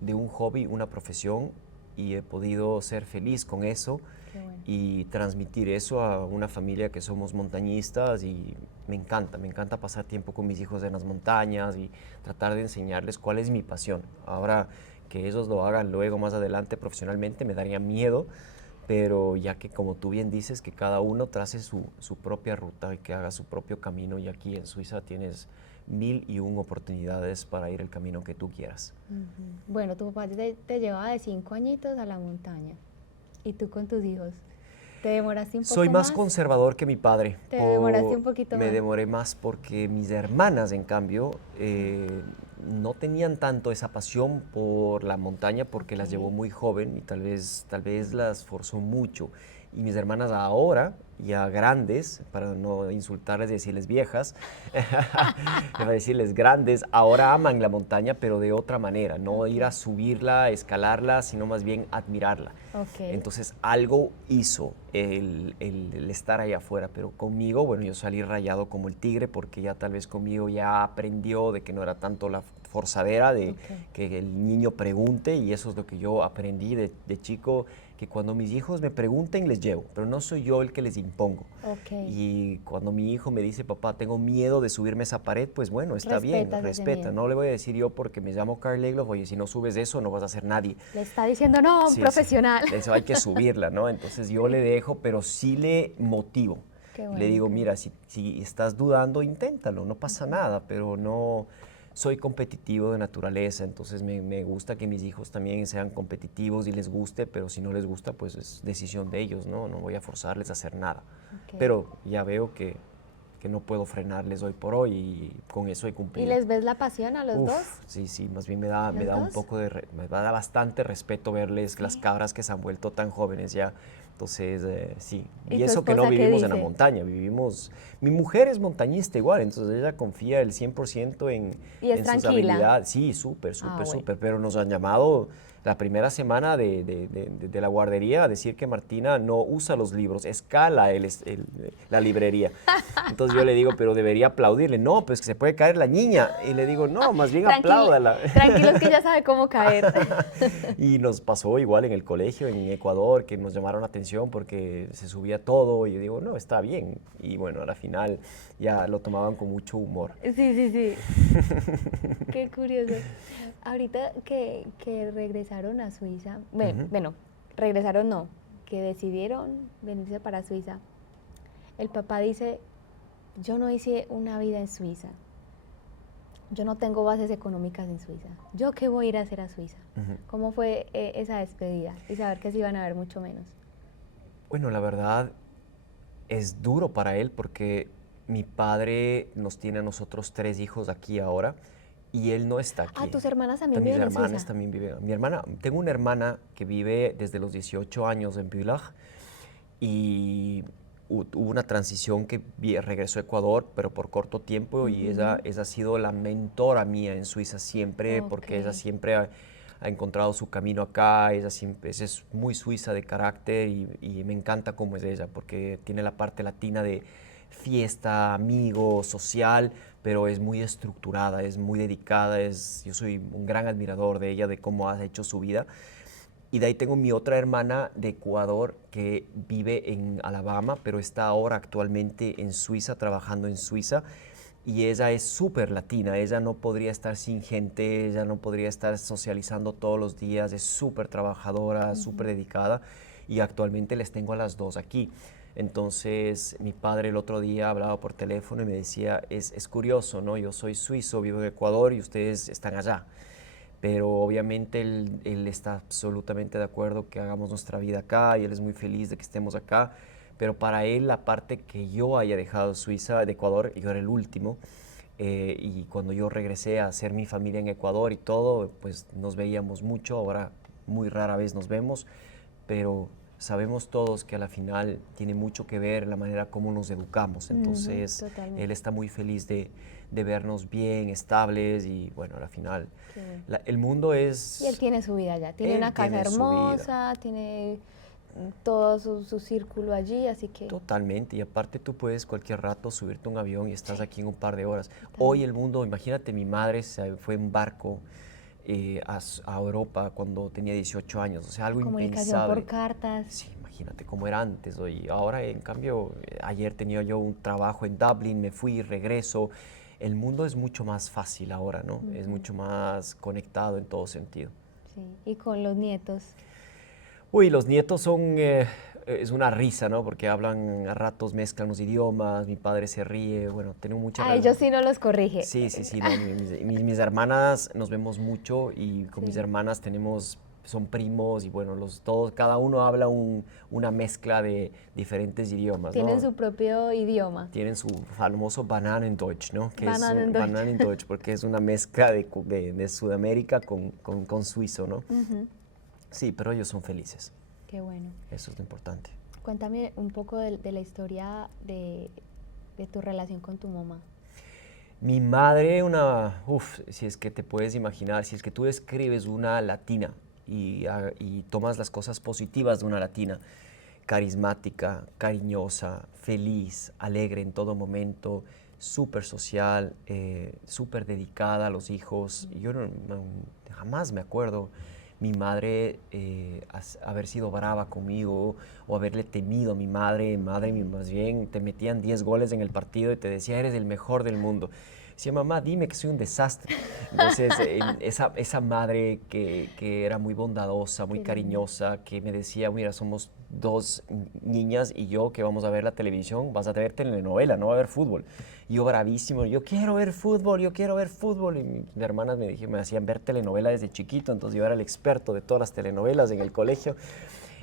de un hobby una profesión y he podido ser feliz con eso. Qué bueno. Y transmitir eso a una familia que somos montañistas y me encanta pasar tiempo con mis hijos en las montañas y tratar de enseñarles cuál es mi pasión. Ahora que ellos lo hagan luego más adelante profesionalmente me daría miedo, pero ya que como tú bien dices que cada uno trace su propia ruta y que haga su propio camino y aquí en Suiza tienes 1001 oportunidades para ir el camino que tú quieras. Bueno, tu papá te llevaba de 5 añitos a la montaña. ¿Y tú con tus hijos? ¿Te demoraste un poco Soy más más? conservador que mi padre. ¿Te demoraste un poquito Me más? demoré más porque mis hermanas, en cambio, no tenían tanto esa pasión por la montaña porque las llevó muy joven y tal vez las forzó mucho. Y mis hermanas ahora, ya grandes, para no insultarles y decirles viejas, para decirles grandes, ahora aman la montaña, pero de otra manera, no ir a subirla, escalarla, sino más bien admirarla. Entonces algo hizo el estar allá afuera, pero conmigo, bueno, yo salí rayado como el tigre porque ya tal vez conmigo ya aprendió de que no era tanto la forzadera de que el niño pregunte y eso es lo que yo aprendí de chico, que cuando mis hijos me pregunten les llevo, pero no soy yo el que les impongo. Y cuando mi hijo me dice, papá, tengo miedo de subirme a esa pared, pues bueno, está bien, respeta. No le voy a decir yo porque me llamo Carl Egloff, oye, si no subes eso no vas a ser nadie. Le está diciendo, no, un profesional. Sí, eso hay que subirla, ¿no? Entonces yo le dejo, pero sí le motivo. Bueno, le digo, mira, si estás dudando, inténtalo, no pasa nada, pero no... Soy competitivo de naturaleza, entonces me gusta que mis hijos también sean competitivos y les guste, pero si no les gusta, pues es decisión de ellos, ¿no? No voy a forzarles a hacer nada. Pero ya veo que no puedo frenarles hoy por hoy y con eso he cumplido. ¿Y les ves la pasión a los dos? Sí, más bien me da un poco me da bastante respeto verles las cabras que se han vuelto tan jóvenes ya. Entonces, sí. Y eso que no vivimos en la montaña, mi mujer es montañista igual, entonces ella confía el 100% en sus habilidades. Sí, súper, pero nos han llamado la primera semana de la guardería a decir que Martina no usa los libros, escala la librería. Entonces yo le digo, pero debería aplaudirle. No, pues que se puede caer la niña. Y le digo, no, más bien apláudala. Tranquilos que ya sabe cómo caer. Y nos pasó igual en el colegio, en Ecuador, que nos llamaron la atención porque se subía todo. Y yo digo, no, está bien. Y bueno, a la final ya lo tomaban con mucho humor. Sí. Qué curioso. Ahorita que regresaron a Suiza, bueno, regresaron no, que decidieron venirse para Suiza, el papá dice, yo no hice una vida en Suiza, yo no tengo bases económicas en Suiza, ¿yo qué voy a ir a hacer a Suiza? ¿Cómo fue esa despedida y saber que se iban a ver mucho menos? Bueno, la verdad es duro para él porque mi padre nos tiene a nosotros 3 hijos aquí ahora y él no está aquí. Ah, ¿tus hermanas también viven en Suiza? Mis hermanas también viven. Tengo una hermana que vive desde los 18 años en Bülach y hubo una transición que regresó a Ecuador, pero por corto tiempo y ella ha sido la mentora mía en Suiza siempre, porque ella siempre ha encontrado su camino acá, ella es muy suiza de carácter y me encanta cómo es ella, porque tiene la parte latina de fiesta, amigo, social, pero es muy estructurada, es muy dedicada, yo soy un gran admirador de ella, de cómo ha hecho su vida. Y de ahí tengo mi otra hermana de Ecuador que vive en Alabama, pero está ahora actualmente en Suiza, trabajando en Suiza. Y ella es súper latina, ella no podría estar sin gente, ella no podría estar socializando todos los días, es súper trabajadora, súper dedicada. Y actualmente les tengo a las 2 aquí. Entonces, mi padre el otro día hablaba por teléfono y me decía, es curioso, ¿no? Yo soy suizo, vivo en Ecuador y ustedes están allá. pero obviamente él está absolutamente de acuerdo que hagamos nuestra vida acá y él es muy feliz de que estemos acá, pero para él la parte que yo haya dejado Suiza, de Ecuador, yo era el último, y cuando yo regresé a hacer mi familia en Ecuador y todo, pues nos veíamos mucho, ahora muy rara vez nos vemos, pero sabemos todos que a la final tiene mucho que ver la manera como nos educamos, entonces él está muy feliz de vernos bien, estables y bueno, a la final el mundo es... Y él tiene su vida allá, tiene una casa hermosa, tiene todo su círculo allí, así que... Totalmente, y aparte tú puedes cualquier rato subirte a un avión y estás aquí en un par de horas. Hoy el mundo, imagínate, mi madre se fue en barco a Europa cuando tenía 18 años, o sea, algo comunicación impensable. por cartas. Sí, imagínate cómo era antes. Hoy, ahora, en cambio, ayer tenía yo un trabajo en Dublín, me fui, regreso. El mundo es mucho más fácil ahora, ¿no? Es mucho más conectado en todo sentido. Sí, y con los nietos. Uy, los nietos son, es una risa, ¿no? Porque hablan a ratos, mezclan los idiomas, mi padre se ríe, bueno, tengo mucha... Ellos sí no los corrige. Sí, no, mis hermanas nos vemos mucho y con mis hermanas son primos y bueno, cada uno habla una mezcla de diferentes idiomas, Tienen ¿no? su propio idioma. Tienen su famoso Bananendeutsch, ¿no? Que Bananendeutsch. es Bananendeutsch porque es una mezcla de Sudamérica con suizo, ¿no? Sí, pero ellos son felices. Qué bueno. Eso es lo importante. Cuéntame un poco de la historia de tu relación con tu mamá. Mi madre, si es que te puedes imaginar, si es que tú describes una latina y tomas las cosas positivas de una latina, carismática, cariñosa, feliz, alegre en todo momento, súper social, súper dedicada a los hijos. Yo jamás me acuerdo mi madre haber sido brava conmigo o haberle temido a mi madre. Más bien te metían 10 goles en el partido y te decía, eres el mejor del mundo. Decía, mamá, dime que soy un desastre. Entonces, esa madre que era muy bondadosa, muy cariñosa, que me decía, mira, somos 2 niñas y yo que vamos a ver la televisión, vas a ver telenovela, no va a ver fútbol. Y yo bravísimo, yo quiero ver fútbol. Y mis hermanas me hacían ver telenovela desde chiquito, entonces yo era el experto de todas las telenovelas en el colegio.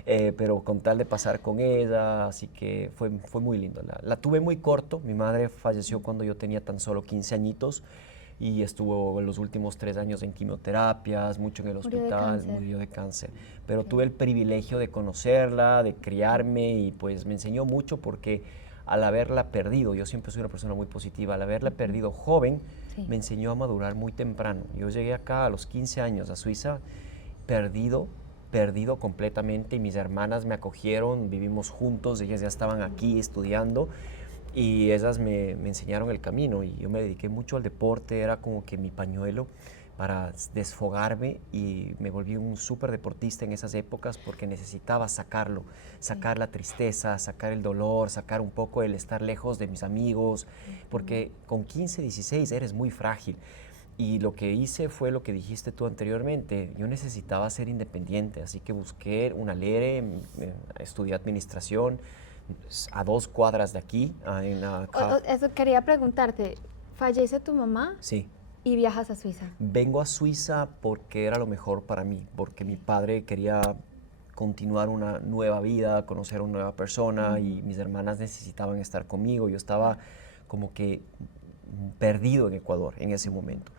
Pero con tal de pasar con ella, así que fue muy lindo. La tuve muy corto, mi madre falleció cuando yo tenía tan solo 15 añitos y estuvo en los últimos 3 años en quimioterapias, mucho en el hospital, murió de cáncer. Pero tuve el privilegio de conocerla, de criarme y pues me enseñó mucho porque al haberla perdido, yo siempre soy una persona muy positiva, al haberla perdido joven, me enseñó a madurar muy temprano. Yo llegué acá a los 15 años a Suiza, perdido completamente y mis hermanas me acogieron, vivimos juntos, ellas ya estaban aquí estudiando y ellas me enseñaron el camino y yo me dediqué mucho al deporte, era como que mi pañuelo para desfogarme y me volví un súper deportista en esas épocas porque necesitaba sacar la tristeza, sacar el dolor, sacar un poco el estar lejos de mis amigos, porque con 15, 16 eres muy frágil. Y lo que hice fue lo que dijiste tú anteriormente, yo necesitaba ser independiente, así que busqué una LERE, estudié administración a 2 cuadras de aquí. Eso quería preguntarte, ¿fallece tu mamá? Sí. ¿Y viajas a Suiza? Vengo a Suiza porque era lo mejor para mí, porque mi padre quería continuar una nueva vida, conocer a una nueva persona y mis hermanas necesitaban estar conmigo, yo estaba como que perdido en Ecuador en ese momento.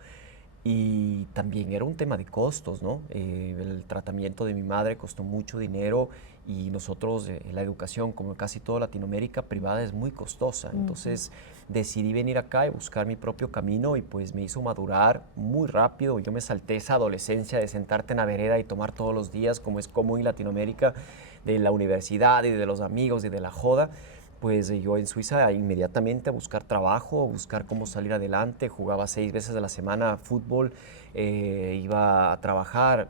Y también era un tema de costos, ¿no? El tratamiento de mi madre costó mucho dinero y nosotros, la educación, como casi toda Latinoamérica, privada es muy costosa. Entonces decidí venir acá y buscar mi propio camino y pues me hizo madurar muy rápido. Yo me salté esa adolescencia de sentarte en la vereda y tomar todos los días, como es común en Latinoamérica, de la universidad y de los amigos y de la joda. Pues yo en Suiza inmediatamente a buscar trabajo, a buscar cómo salir adelante, jugaba 6 veces a la semana fútbol, iba a trabajar,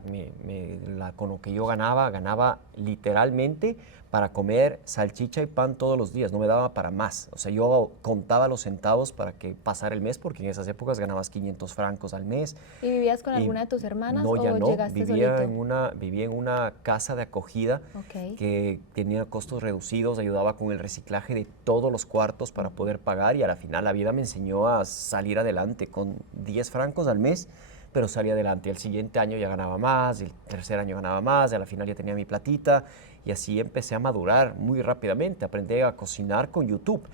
con lo que yo ganaba literalmente para comer salchicha y pan todos los días, no me daba para más. O sea, yo contaba los centavos para que pasara el mes, porque en esas épocas ganabas 500 francos al mes. ¿Y vivías con alguna de tus hermanas no, ya o no. llegaste Vivía solito? en una casa de acogida que tenía costos reducidos, ayudaba con el reciclaje de todos los cuartos para poder pagar y a la final la vida me enseñó a salir adelante. Con 10 francos al mes pero salí adelante. El siguiente año ya ganaba más, el tercer año ganaba más, y a la final ya tenía mi platita y así empecé a madurar muy rápidamente. Aprendí a cocinar con YouTube.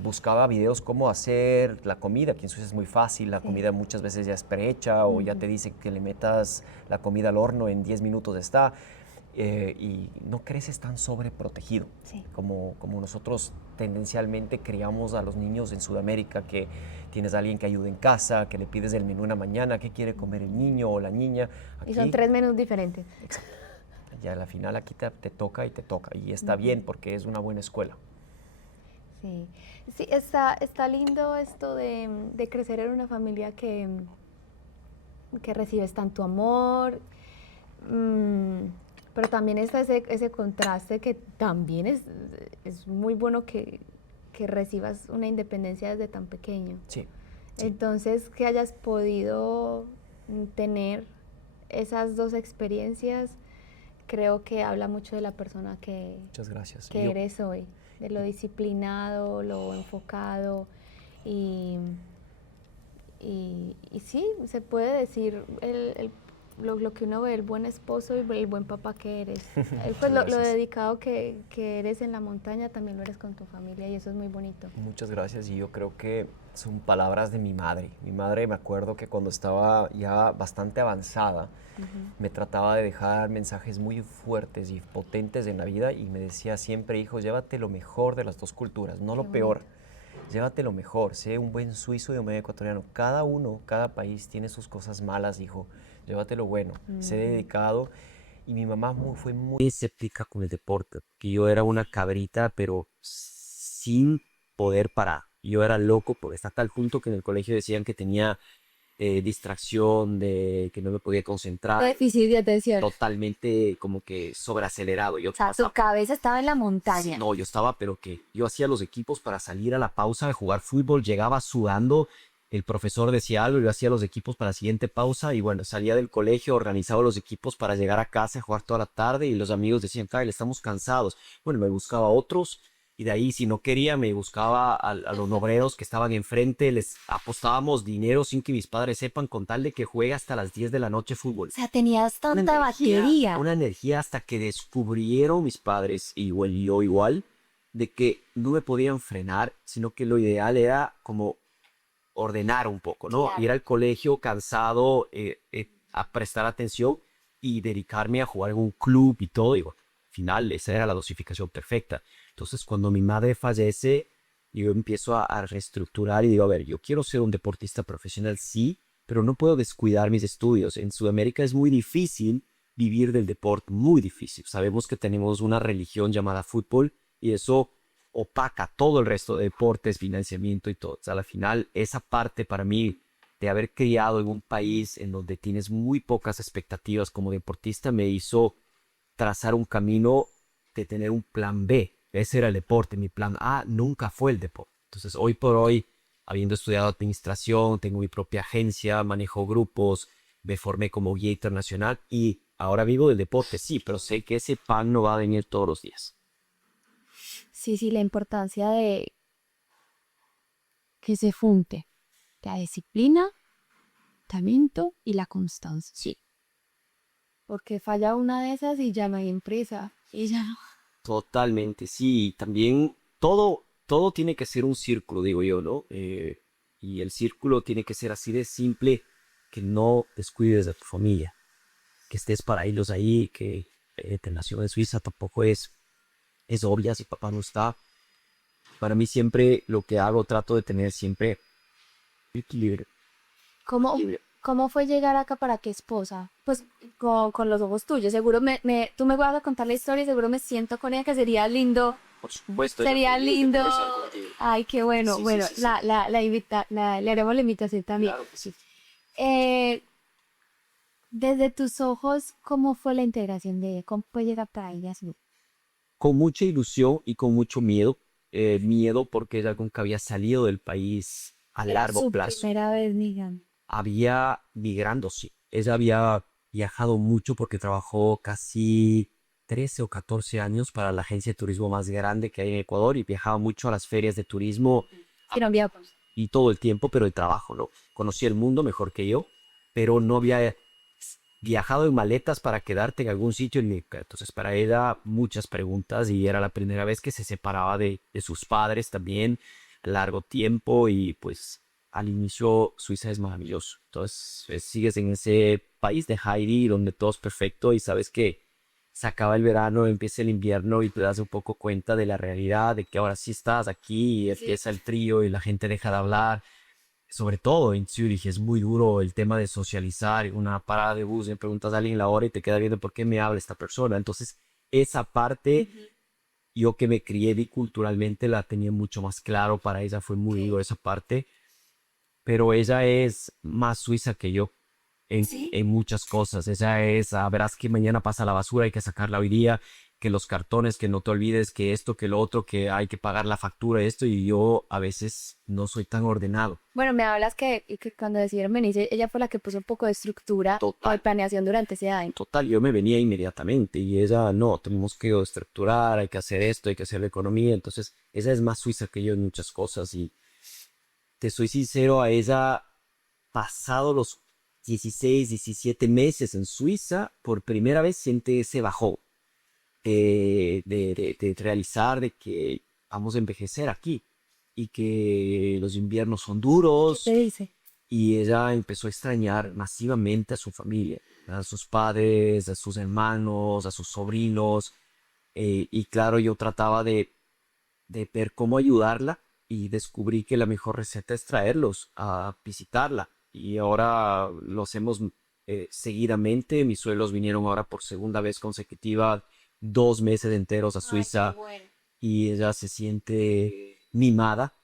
Buscaba videos cómo hacer la comida. Aquí en Suiza es muy fácil, la comida muchas veces ya es prehecha o ya te dice que le metas la comida al horno, en 10 minutos está. Y no creces tan sobreprotegido como nosotros tendencialmente criamos a los niños en Sudamérica, que tienes a alguien que ayude en casa, que le pides el menú en la mañana, qué quiere comer el niño o la niña. Aquí, y son 3 menús diferentes. Exacto. Ya a la final aquí te toca y está bien porque es una buena escuela. Sí, sí, está lindo esto de crecer en una familia que recibes tanto amor, pero también está ese contraste que también es muy bueno que recibas una independencia desde tan pequeño. Sí. Entonces, que hayas podido tener esas dos experiencias, creo que habla mucho de la persona que, muchas gracias. que eres hoy, de lo disciplinado, lo enfocado y sí, se puede decir lo que uno ve, el buen esposo y el buen papá que eres. Pues lo dedicado que eres en la montaña, también lo eres con tu familia y eso es muy bonito. Muchas gracias, y yo creo que son palabras de mi madre. Mi madre, me acuerdo que cuando estaba ya bastante avanzada, me trataba de dejar mensajes muy fuertes y potentes en la vida y me decía siempre: hijo, llévate lo mejor de las dos culturas, no lo peor. Llévate lo mejor, sé un buen suizo y un buen ecuatoriano. Cada país tiene sus cosas malas, hijo. Llévate lo bueno, sé dedicado. Y mi mamá fue muy escéptica con el deporte, que yo era una cabrita, pero sin poder parar. Yo era loco, porque hasta tal punto que en el colegio decían que tenía distracción, de que no me podía concentrar. Déficit de atención. Totalmente como que sobreacelerado. O sea, su cabeza estaba en la montaña. No, yo estaba, pero que yo hacía los equipos para salir a la pausa de jugar fútbol, llegaba sudando, el profesor decía algo, yo hacía los equipos para la siguiente pausa y bueno, salía del colegio, organizaba los equipos para llegar a casa y jugar toda la tarde y los amigos decían: Kyle, estamos cansados. Bueno, me buscaba otros y de ahí, si no quería, me buscaba a los obreros que estaban enfrente, les apostábamos dinero sin que mis padres sepan, con tal de que juegue hasta las 10 de la noche fútbol. O sea, tenías tanta batería. Una energía, hasta que descubrieron mis padres, y yo igual, de que no me podían frenar, sino que lo ideal era como ordenar un poco, ¿no? Claro. Ir al colegio cansado, a prestar atención y dedicarme a jugar en un club y todo. Y bueno, al final esa era la dosificación perfecta. Entonces, cuando mi madre fallece, yo empiezo a reestructurar y digo: a ver, yo quiero ser un deportista profesional, sí, pero no puedo descuidar mis estudios. En Sudamérica es muy difícil vivir del deporte, muy difícil. Sabemos que tenemos una religión llamada fútbol y eso opaca todo el resto de deportes, financiamiento y todo. O sea, al final, esa parte para mí de haber criado en un país en donde tienes muy pocas expectativas como deportista me hizo trazar un camino de tener un plan B. Ese era el deporte. Mi plan A nunca fue el deporte. Entonces, hoy por hoy, habiendo estudiado administración, tengo mi propia agencia, manejo grupos, me formé como guía internacional y ahora vivo del deporte, sí, pero sé que ese pan no va a venir todos los días. Sí, la importancia de que se junte la disciplina, talento y la constancia. Sí. Porque falla una de esas y ya no hay empresa. Y ya no. Totalmente, sí. También todo tiene que ser un círculo, digo yo, ¿no? Y el círculo tiene que ser así de simple, que no descuides de tu familia, que estés para ellos ahí, que te nació en Suiza tampoco es obvia si papá no está. Para mí siempre lo que hago, trato de tener siempre equilibrio. ¿Cómo fue llegar acá para qué esposa? Pues con los ojos tuyos. Seguro tú me vas a contar la historia y seguro me siento con ella, que sería lindo. Por supuesto. Sería lindo. Ay, qué bueno. Sí, bueno, sí. le haremos la invitación también. Claro que sí. Desde tus ojos, ¿cómo fue la integración de ella? ¿Cómo fue llegar para ella así? Con mucha ilusión y con mucho miedo. Miedo porque es algo que había salido del país a largo plazo. Primera vez, Miguel. Había migrando, sí. Ella había viajado mucho porque trabajó casi 13 o 14 años para la agencia de turismo más grande que hay en Ecuador y viajaba mucho a las ferias de turismo y todo el tiempo, pero de trabajo, ¿no? Conocía el mundo mejor que yo pero no había viajado en maletas para quedarte en algún sitio. Entonces para ella muchas preguntas y era la primera vez que se separaba de sus padres también, largo tiempo y pues al inicio Suiza es maravilloso. Entonces sigues en ese país de Heidi donde todo es perfecto y sabes que se acaba el verano, empieza el invierno y te das un poco cuenta de la realidad, de que ahora sí estás aquí y empieza el frío y la gente deja de hablar. Sobre todo en Zurich es muy duro el tema de socializar. En una parada de bus me preguntas a alguien la hora y te queda viendo por qué me habla esta persona. Entonces esa parte, yo que me crié biculturalmente la tenía mucho más claro. Para ella fue muy duro esa parte, pero ella es más suiza que yo en muchas cosas. Ella es, verás que mañana pasa la basura, hay que sacarla hoy día, que los cartones, que no te olvides, que esto, que lo otro, que hay que pagar la factura, esto, y yo a veces no soy tan ordenado. Bueno, me hablas que cuando decidieron venirse, ella fue la que puso un poco de estructura o de Total. planeación durante ese año. Total, yo me venía inmediatamente y ella no, tenemos que estructurar, hay que hacer esto, hay que hacer la economía. Entonces, ella es más suiza que yo en muchas cosas y te soy sincero, a ella, pasado los 16, 17 meses en Suiza, por primera vez siente ese bajón de realizar de que vamos a envejecer aquí y que los inviernos son ¿Qué duros te dice? y ella empezó a extrañar masivamente a su familia, a sus padres, a sus hermanos, a sus sobrinos y claro, yo trataba de ver cómo ayudarla y descubrí que la mejor receta es traerlos a visitarla. Y ahora lo hacemos seguidamente. Mis suegros vinieron ahora por segunda vez consecutiva, 2 meses enteros a Suiza y ella se siente mimada.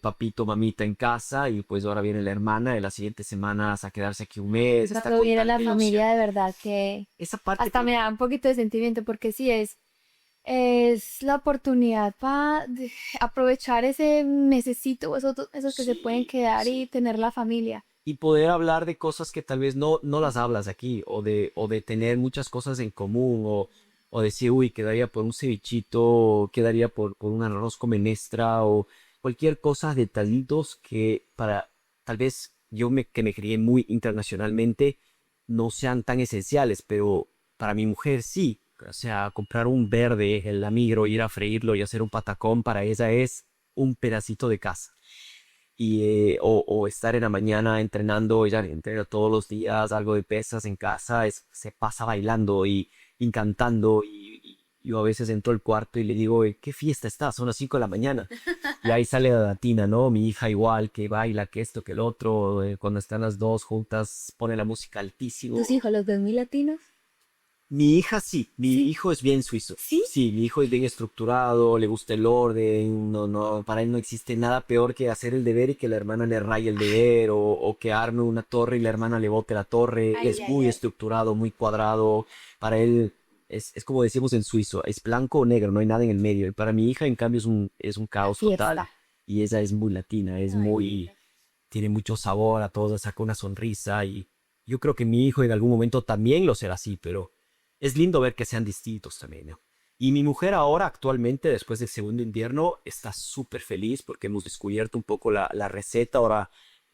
Papito, mamita en casa y pues ahora viene la hermana de las siguientes semanas a quedarse aquí un mes. Está Cuando viene la contenta. familia, de verdad que Esa parte hasta me da un poquito de sentimiento porque sí es la oportunidad para aprovechar ese mesecito, esos que se pueden quedar y tener la familia. y poder hablar de cosas que tal vez no las hablas aquí, o de tener muchas cosas en común, o decir, uy, quedaría por un cevichito, o quedaría por un arroz con menestra, o cualquier cosa, detallitos que para, tal vez que me crié muy internacionalmente, no sean tan esenciales, pero para mi mujer sí. O sea, comprar un verde en la migro, ir a freírlo y hacer un patacón, para ella es un pedacito de casa o estar en la mañana entrenando, ella entrena todos los días, algo de pesas en casa, se pasa bailando y cantando y yo a veces entro al cuarto y le digo, ¿qué fiesta está? Son las 5 de la mañana. Y ahí sale la latina, ¿no? Mi hija igual, que baila, que esto, que el otro, cuando están las dos juntas, pone la música altísimo. ¿Tus hijos, los 2000 latinos? Mi hija sí, mi hijo es bien suizo. ¿Sí? Sí, mi hijo es bien estructurado, le gusta el orden, para él no existe nada peor que hacer el deber y que la hermana le raye el deber, o que arme una torre y la hermana le bote la torre. Ay, Es ay, muy ay. estructurado, muy cuadrado. Para él es como decimos en suizo, es blanco o negro, no hay nada en el medio. Y para mi hija, en cambio, es un caos Fiesta. total. Y ella es muy latina, tiene mucho sabor, a todos le saca una sonrisa y yo creo que mi hijo en algún momento también lo será así, pero es lindo ver que sean distintos también, ¿no? Y mi mujer ahora, actualmente, después del segundo invierno, está súper feliz porque hemos descubierto un poco la receta. Ahora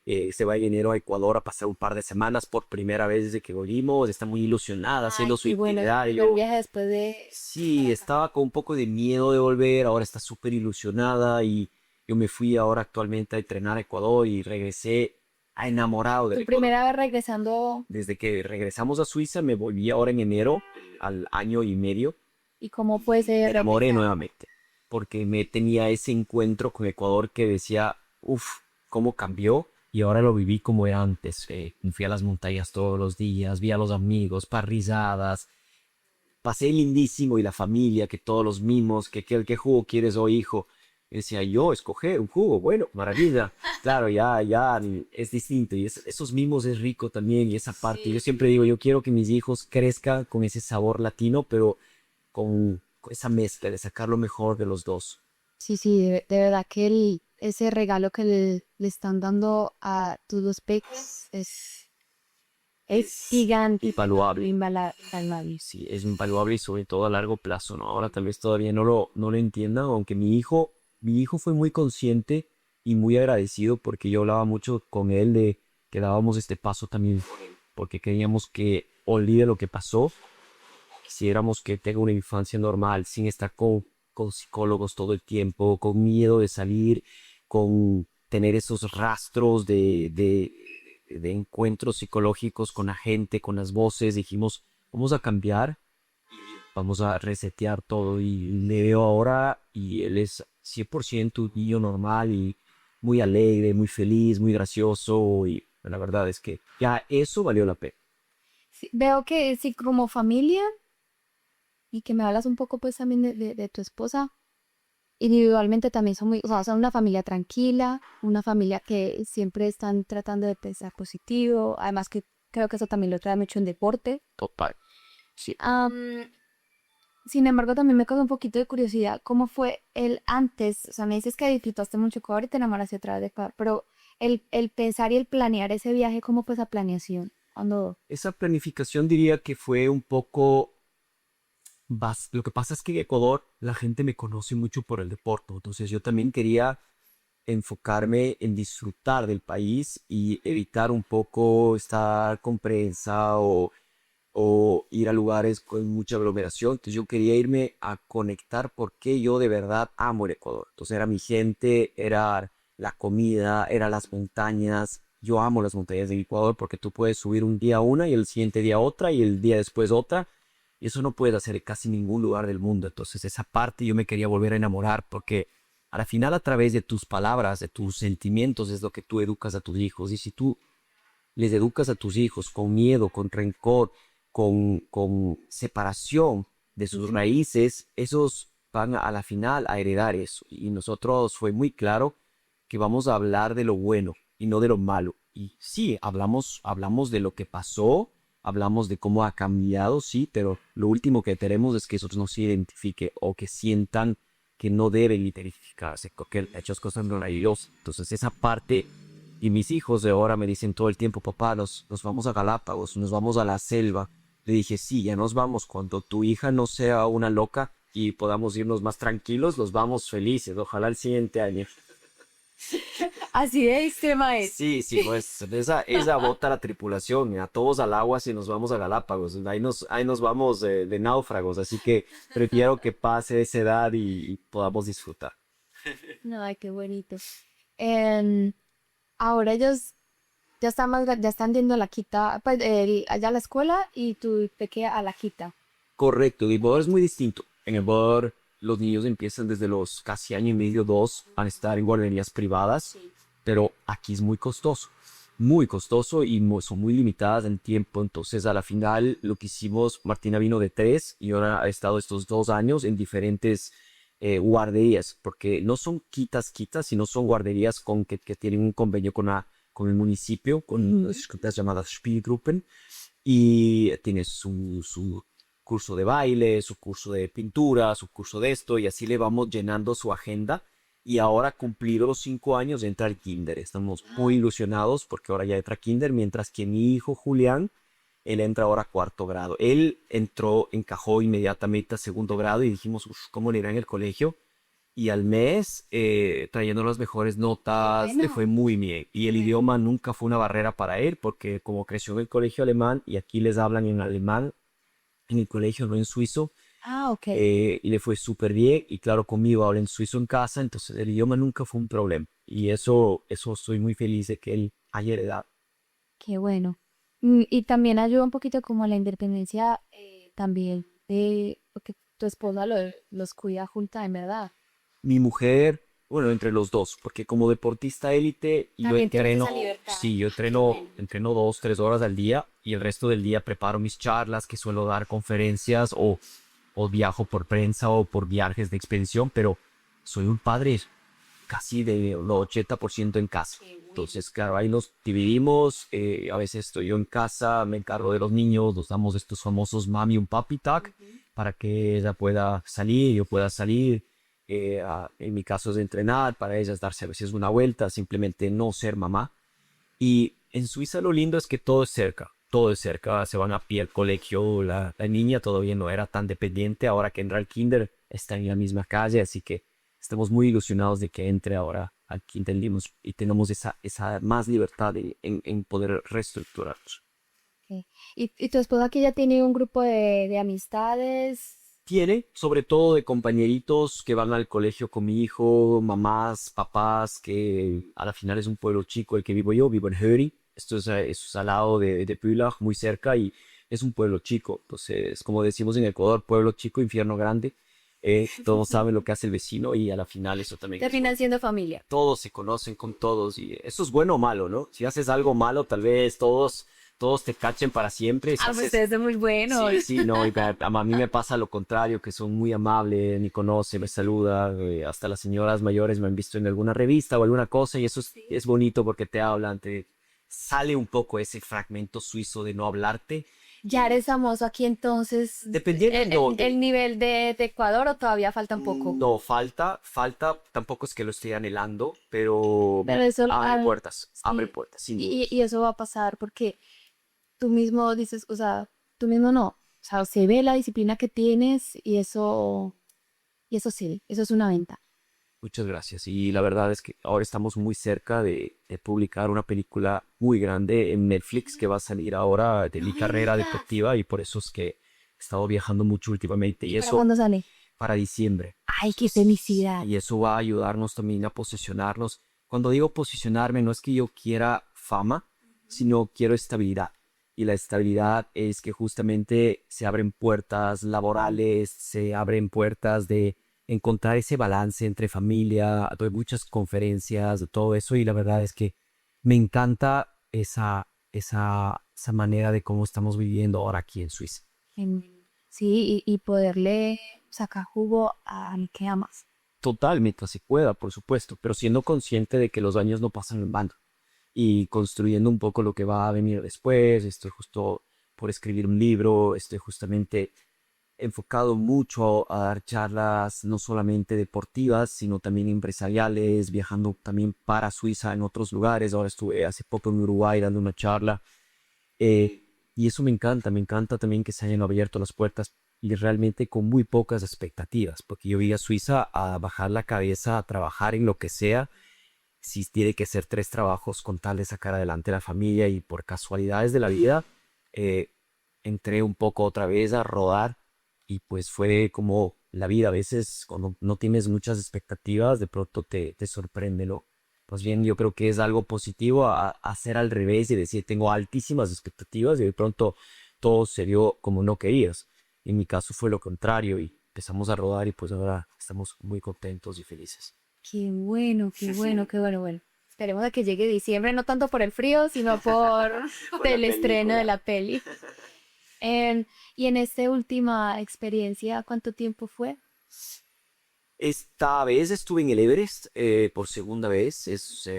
se va en enero a Ecuador a pasar un par de semanas por primera vez desde que volvimos. Está muy ilusionada haciendo su Qué bueno, itinerario. el viaje después de... Sí, estaba con un poco de miedo de volver, ahora está súper ilusionada y yo me fui ahora actualmente a entrenar a Ecuador y regresé enamorado del Tu Ecuador. primera vez regresando, Desde que regresamos a Suiza me volví ahora en enero al año y medio. ¿y cómo puede Me ser? enamoré nuevamente porque me tenía ese encuentro con Ecuador que decía, uff, cómo cambió y ahora lo viví como era antes. Fui a las montañas todos los días, vi a los amigos, parrilladas, pasé lindísimo y la familia, que todos los mimos, ¿qué jugo quieres hoy, hijo? Y decía yo, escoger un jugo, bueno, maravilla. Claro, ya es distinto y esos mimos es rico también y esa parte. Yo siempre digo, yo quiero que mis hijos crezcan con ese sabor latino, pero con esa mezcla de sacar lo mejor de los dos. Sí, de verdad que ese regalo que le están dando a tus dos peques es gigante. Invaluable. Invaluable. Sí, es invaluable y sobre todo a largo plazo, ¿no? Ahora tal vez todavía no lo entiendan, aunque mi hijo fue muy consciente y muy agradecido porque yo hablaba mucho con él que dábamos este paso también porque queríamos que olvide lo que pasó. Quisiéramos que tenga una infancia normal, sin estar con psicólogos todo el tiempo, con miedo de salir, con tener esos rastros de encuentros psicológicos con la gente, con las voces. Dijimos, vamos a cambiar, vamos a resetear todo. Y le veo ahora y él es 100% un niño normal y muy alegre, muy feliz, muy gracioso. Y la verdad es que ya eso valió la pena. Sí, veo que sí, como familia, y que me hablas un poco pues también de tu esposa, individualmente también son muy, o sea, son una familia tranquila, una familia que siempre están tratando de pensar positivo, además que creo que eso también lo trae mucho en deporte. Total. Sí. Sin embargo, también me causa un poquito de curiosidad, ¿cómo fue el antes? O sea, me dices que disfrutaste mucho Ecuador y te enamoraste otra vez de Ecuador, pero el pensar y el planear ese viaje, ¿cómo fue esa planeación? Cuando, Esa planificación diría que fue un poco. Lo que pasa es que en Ecuador la gente me conoce mucho por el deporte, entonces yo también quería enfocarme en disfrutar del país y evitar un poco estar con prensa o ir a lugares con mucha aglomeración. Entonces yo quería irme a conectar porque yo de verdad amo el Ecuador. Entonces era mi gente, era la comida, era las montañas. Yo amo las montañas de Ecuador porque tú puedes subir un día una y el siguiente día otra y el día después otra. Y eso no puedes hacer en casi ningún lugar del mundo. Entonces esa parte yo me quería volver a enamorar porque al final a través de tus palabras, de tus sentimientos es lo que tú educas a tus hijos. Y si tú les educas a tus hijos con miedo, con rencor, con separación de sus raíces, esos van a la final a heredar eso. Y nosotros fue muy claro que vamos a hablar de lo bueno y no de lo malo. Y sí, hablamos de lo que pasó, hablamos de cómo ha cambiado, sí, pero lo último que queremos es que eso no se identifique o que sientan que no deben identificarse, porque el hecho es cosas maravillosas. Entonces esa parte, y mis hijos de ahora me dicen todo el tiempo, papá, nos vamos a Galápagos, nos vamos a la selva. Le dije, sí, ya nos vamos. Cuando tu hija no sea una loca y podamos irnos más tranquilos, los vamos felices. Ojalá el siguiente año. así de extrema es. Sí, sí, pues esa bota la tripulación, a todos al agua si nos vamos a Galápagos. Ahí nos vamos de náufragos, así que prefiero que pase esa edad y podamos disfrutar. No, ay, qué bonito. Em, Ahora ellos ya están ya están yendo a la quita, pues, allá a la escuela y tu pequeña a la quita. Correcto, el Ecuador es muy distinto. En el Ecuador los niños empiezan desde los casi año y medio, dos, a estar en guarderías privadas, pero aquí es muy costoso y son muy limitadas en tiempo. Entonces a la final lo que hicimos, Martina vino de 3 y ahora ha estado estos 2 años en diferentes guarderías, porque no son quitas, sino son guarderías que tienen un convenio con el municipio, con las llamadas Spielgruppen, y tiene su curso de baile, su curso de pintura, su curso de esto, y así le vamos llenando su agenda. Y ahora cumplido los 5 años entra al kinder. Estamos muy ilusionados porque ahora ya entra kinder, mientras que mi hijo Julián, él entra ahora a 4º grado. Él encajó inmediatamente a 2º grado y dijimos, ¿cómo le irá en el colegio? Y al mes, trayendo las mejores notas, le fue muy bien. Y el idioma nunca fue una barrera para él, porque como creció en el colegio alemán y aquí les hablan en alemán, en el colegio, no en suizo, Ah, ok. y le fue súper bien. Y claro, conmigo habla en suizo en casa, entonces el idioma nunca fue un problema. Y eso estoy muy feliz de que él haya heredado. Qué bueno. Y también ayuda un poquito como a la independencia también de porque tu esposa los cuida junta, en verdad. Mi mujer, bueno, entre los dos, porque como deportista élite, yo También tienes entreno, esa libertad. sí, yo entreno 2, 3 horas al día y el resto del día preparo mis charlas, que suelo dar conferencias o viajo por prensa o por viajes de expedición, pero soy un padre casi de 80% en casa. Entonces, claro, ahí nos dividimos, a veces estoy yo en casa, me encargo de los niños, nos damos estos famosos mami y un papi tag para que ella pueda salir, yo pueda salir. En mi caso es entrenar, para ellas darse a veces una vuelta, simplemente no ser mamá. Y en Suiza lo lindo es que todo es cerca, se van a pie al colegio, la niña todavía no era tan dependiente, ahora que entra al kinder está en la misma calle, así que estamos muy ilusionados de que entre ahora aquí entendimos y tenemos esa más libertad en poder reestructurarnos. Ok. ¿Y tu esposa aquí ya tiene un grupo de amistades? Tiene, sobre todo de compañeritos que van al colegio con mi hijo, mamás, papás, que a la final es un pueblo chico el que vivo yo, vivo en Höri. Esto es al lado de Pulag, muy cerca, y es un pueblo chico. Entonces, como decimos en Ecuador, pueblo chico, infierno grande. Todos saben lo que hace el vecino y a la final eso también es Terminan siendo familia. todos se conocen con todos y eso es bueno o malo, ¿no? Si haces algo malo, tal vez todos te cachen para siempre. Si Ah, pues haces- ustedes son muy buenos. Sí, sí, no, a mí me pasa lo contrario, que son muy amables, me conocen, me saludan, hasta las señoras mayores me han visto en alguna revista o alguna cosa y eso es bonito porque te hablan, te sale un poco ese fragmento suizo de no hablarte. Ya eres famoso aquí entonces. Dependiendo de dónde. ¿El nivel de Ecuador o todavía falta un poco? No, falta, tampoco es que lo esté anhelando, pero Pero eso abre puertas, sin duda. y eso va a pasar porque tú mismo dices, o sea, tú mismo no. O sea, se ve la disciplina que tienes y eso sí, eso es una venta. Muchas gracias. Y la verdad es que ahora estamos muy cerca de publicar una película muy grande en Netflix que va a salir ahora de mi carrera deportiva y por eso es que he estado viajando mucho últimamente y ¿Para eso cuándo sale? para diciembre. Ay, qué felicidad. Y eso va a ayudarnos también a posicionarnos. Cuando digo posicionarme, no es que yo quiera fama, sino quiero estabilidad. Y la estabilidad es que justamente se abren puertas laborales, se abren puertas de encontrar ese balance entre familia, doy muchas conferencias, de todo eso, y la verdad es que me encanta esa manera de cómo estamos viviendo ahora aquí en Suiza. Sí, y poderle sacar jugo a lo que amas. Total, mientras se pueda, por supuesto, pero siendo consciente de que los años no pasan en vano y construyendo un poco lo que va a venir después. Estoy justo por escribir un libro, estoy justamente enfocado mucho a dar charlas no solamente deportivas, sino también empresariales, viajando también para Suiza en otros lugares. Ahora estuve hace poco en Uruguay dando una charla. Y eso me encanta también que se hayan abierto las puertas y realmente con muy pocas expectativas, porque yo vi a Suiza a bajar la cabeza, a trabajar en lo que sea, si tiene que ser 3 trabajos con tal de sacar adelante la familia y por casualidades de la vida, entré un poco otra vez a rodar y pues fue como la vida, a veces cuando no tienes muchas expectativas, de pronto te sorprende, ¿no? Pues bien, yo creo que es algo positivo a hacer al revés y decir, tengo altísimas expectativas y de pronto todo se dio como no querías. En mi caso fue lo contrario y empezamos a rodar y pues ahora estamos muy contentos y felices. Qué bueno, qué bueno, qué bueno, bueno. Esperemos a que llegue diciembre, no tanto por el frío, sino por el estreno de la peli. Y en esta última experiencia, ¿cuánto tiempo fue? Esta vez estuve en el Everest por segunda vez. Es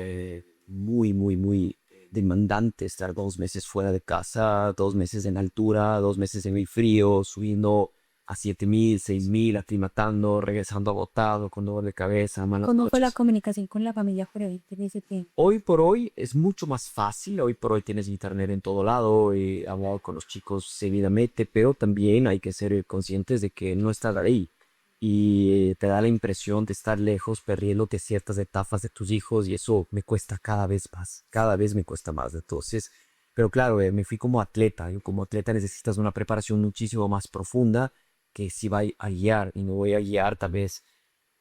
muy demandante estar 2 meses fuera de casa, 2 meses en altura, 2 meses en el frío, subiendo a 7.000, 6.000, aclimatando, regresando agotado, con dolor de cabeza, malas ¿Cómo fue la noches. comunicación con la familia por ahí en ese tiempo? Hoy por hoy es mucho más fácil, hoy por hoy tienes internet en todo lado, he hablado con los chicos seguidamente, pero también hay que ser conscientes de que no estás ahí y te da la impresión de estar lejos, perdiéndote ciertas etapas de tus hijos y eso me cuesta cada vez más, cada vez me cuesta más. Entonces, pero claro, me fui como atleta, y como atleta necesitas una preparación muchísimo más profunda que si va a guiar y no voy a guiar, tal vez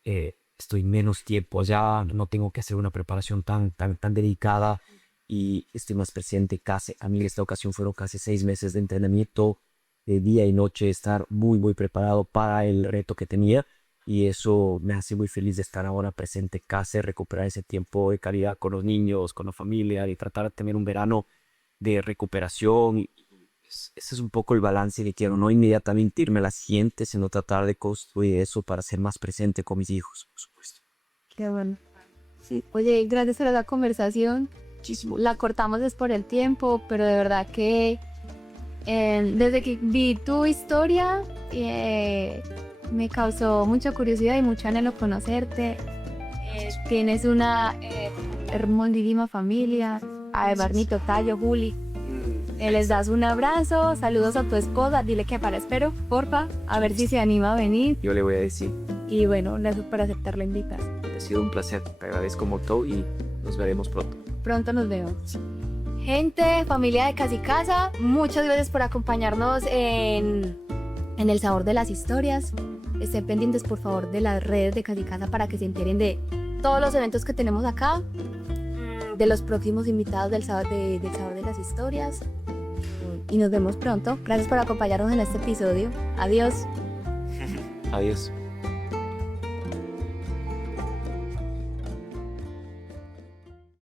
estoy menos tiempo allá, no tengo que hacer una preparación tan dedicada y estoy más presente casi. A mí en esta ocasión fueron casi 6 meses de entrenamiento de día y noche, estar muy preparado para el reto que tenía y eso me hace muy feliz de estar ahora presente casi, recuperar ese tiempo de calidad con los niños, con la familia y tratar de tener un verano de recuperación. Ese es un poco el balance que quiero, no inmediatamente irme a la siguiente, sino tratar de construir eso para ser más presente con mis hijos, por supuesto. Qué bueno. Sí. Oye, gracias por la conversación. Muchísimo. La cortamos es por el tiempo, pero de verdad que desde que vi tu historia me causó mucha curiosidad y mucho anhelo conocerte. Tienes una hermosísima familia, a Barnito, Tayo, Juli. Les das un abrazo, saludos a tu esposa, dile que para espero, porfa, a ver si se anima a venir. Yo le voy a decir. Y bueno, gracias por aceptar la invitación. Ha sido un placer, te agradezco mucho y nos veremos pronto. Pronto nos vemos. Gente, familia de Casi Casa, muchas gracias por acompañarnos en El Sabor de las Historias. Estén pendientes, por favor, de las redes de Casi Casa para que se enteren de todos los eventos que tenemos acá, de los próximos invitados del Sabor de las Historias. Y nos vemos pronto. Gracias por acompañarnos en este episodio. Adiós. Adiós.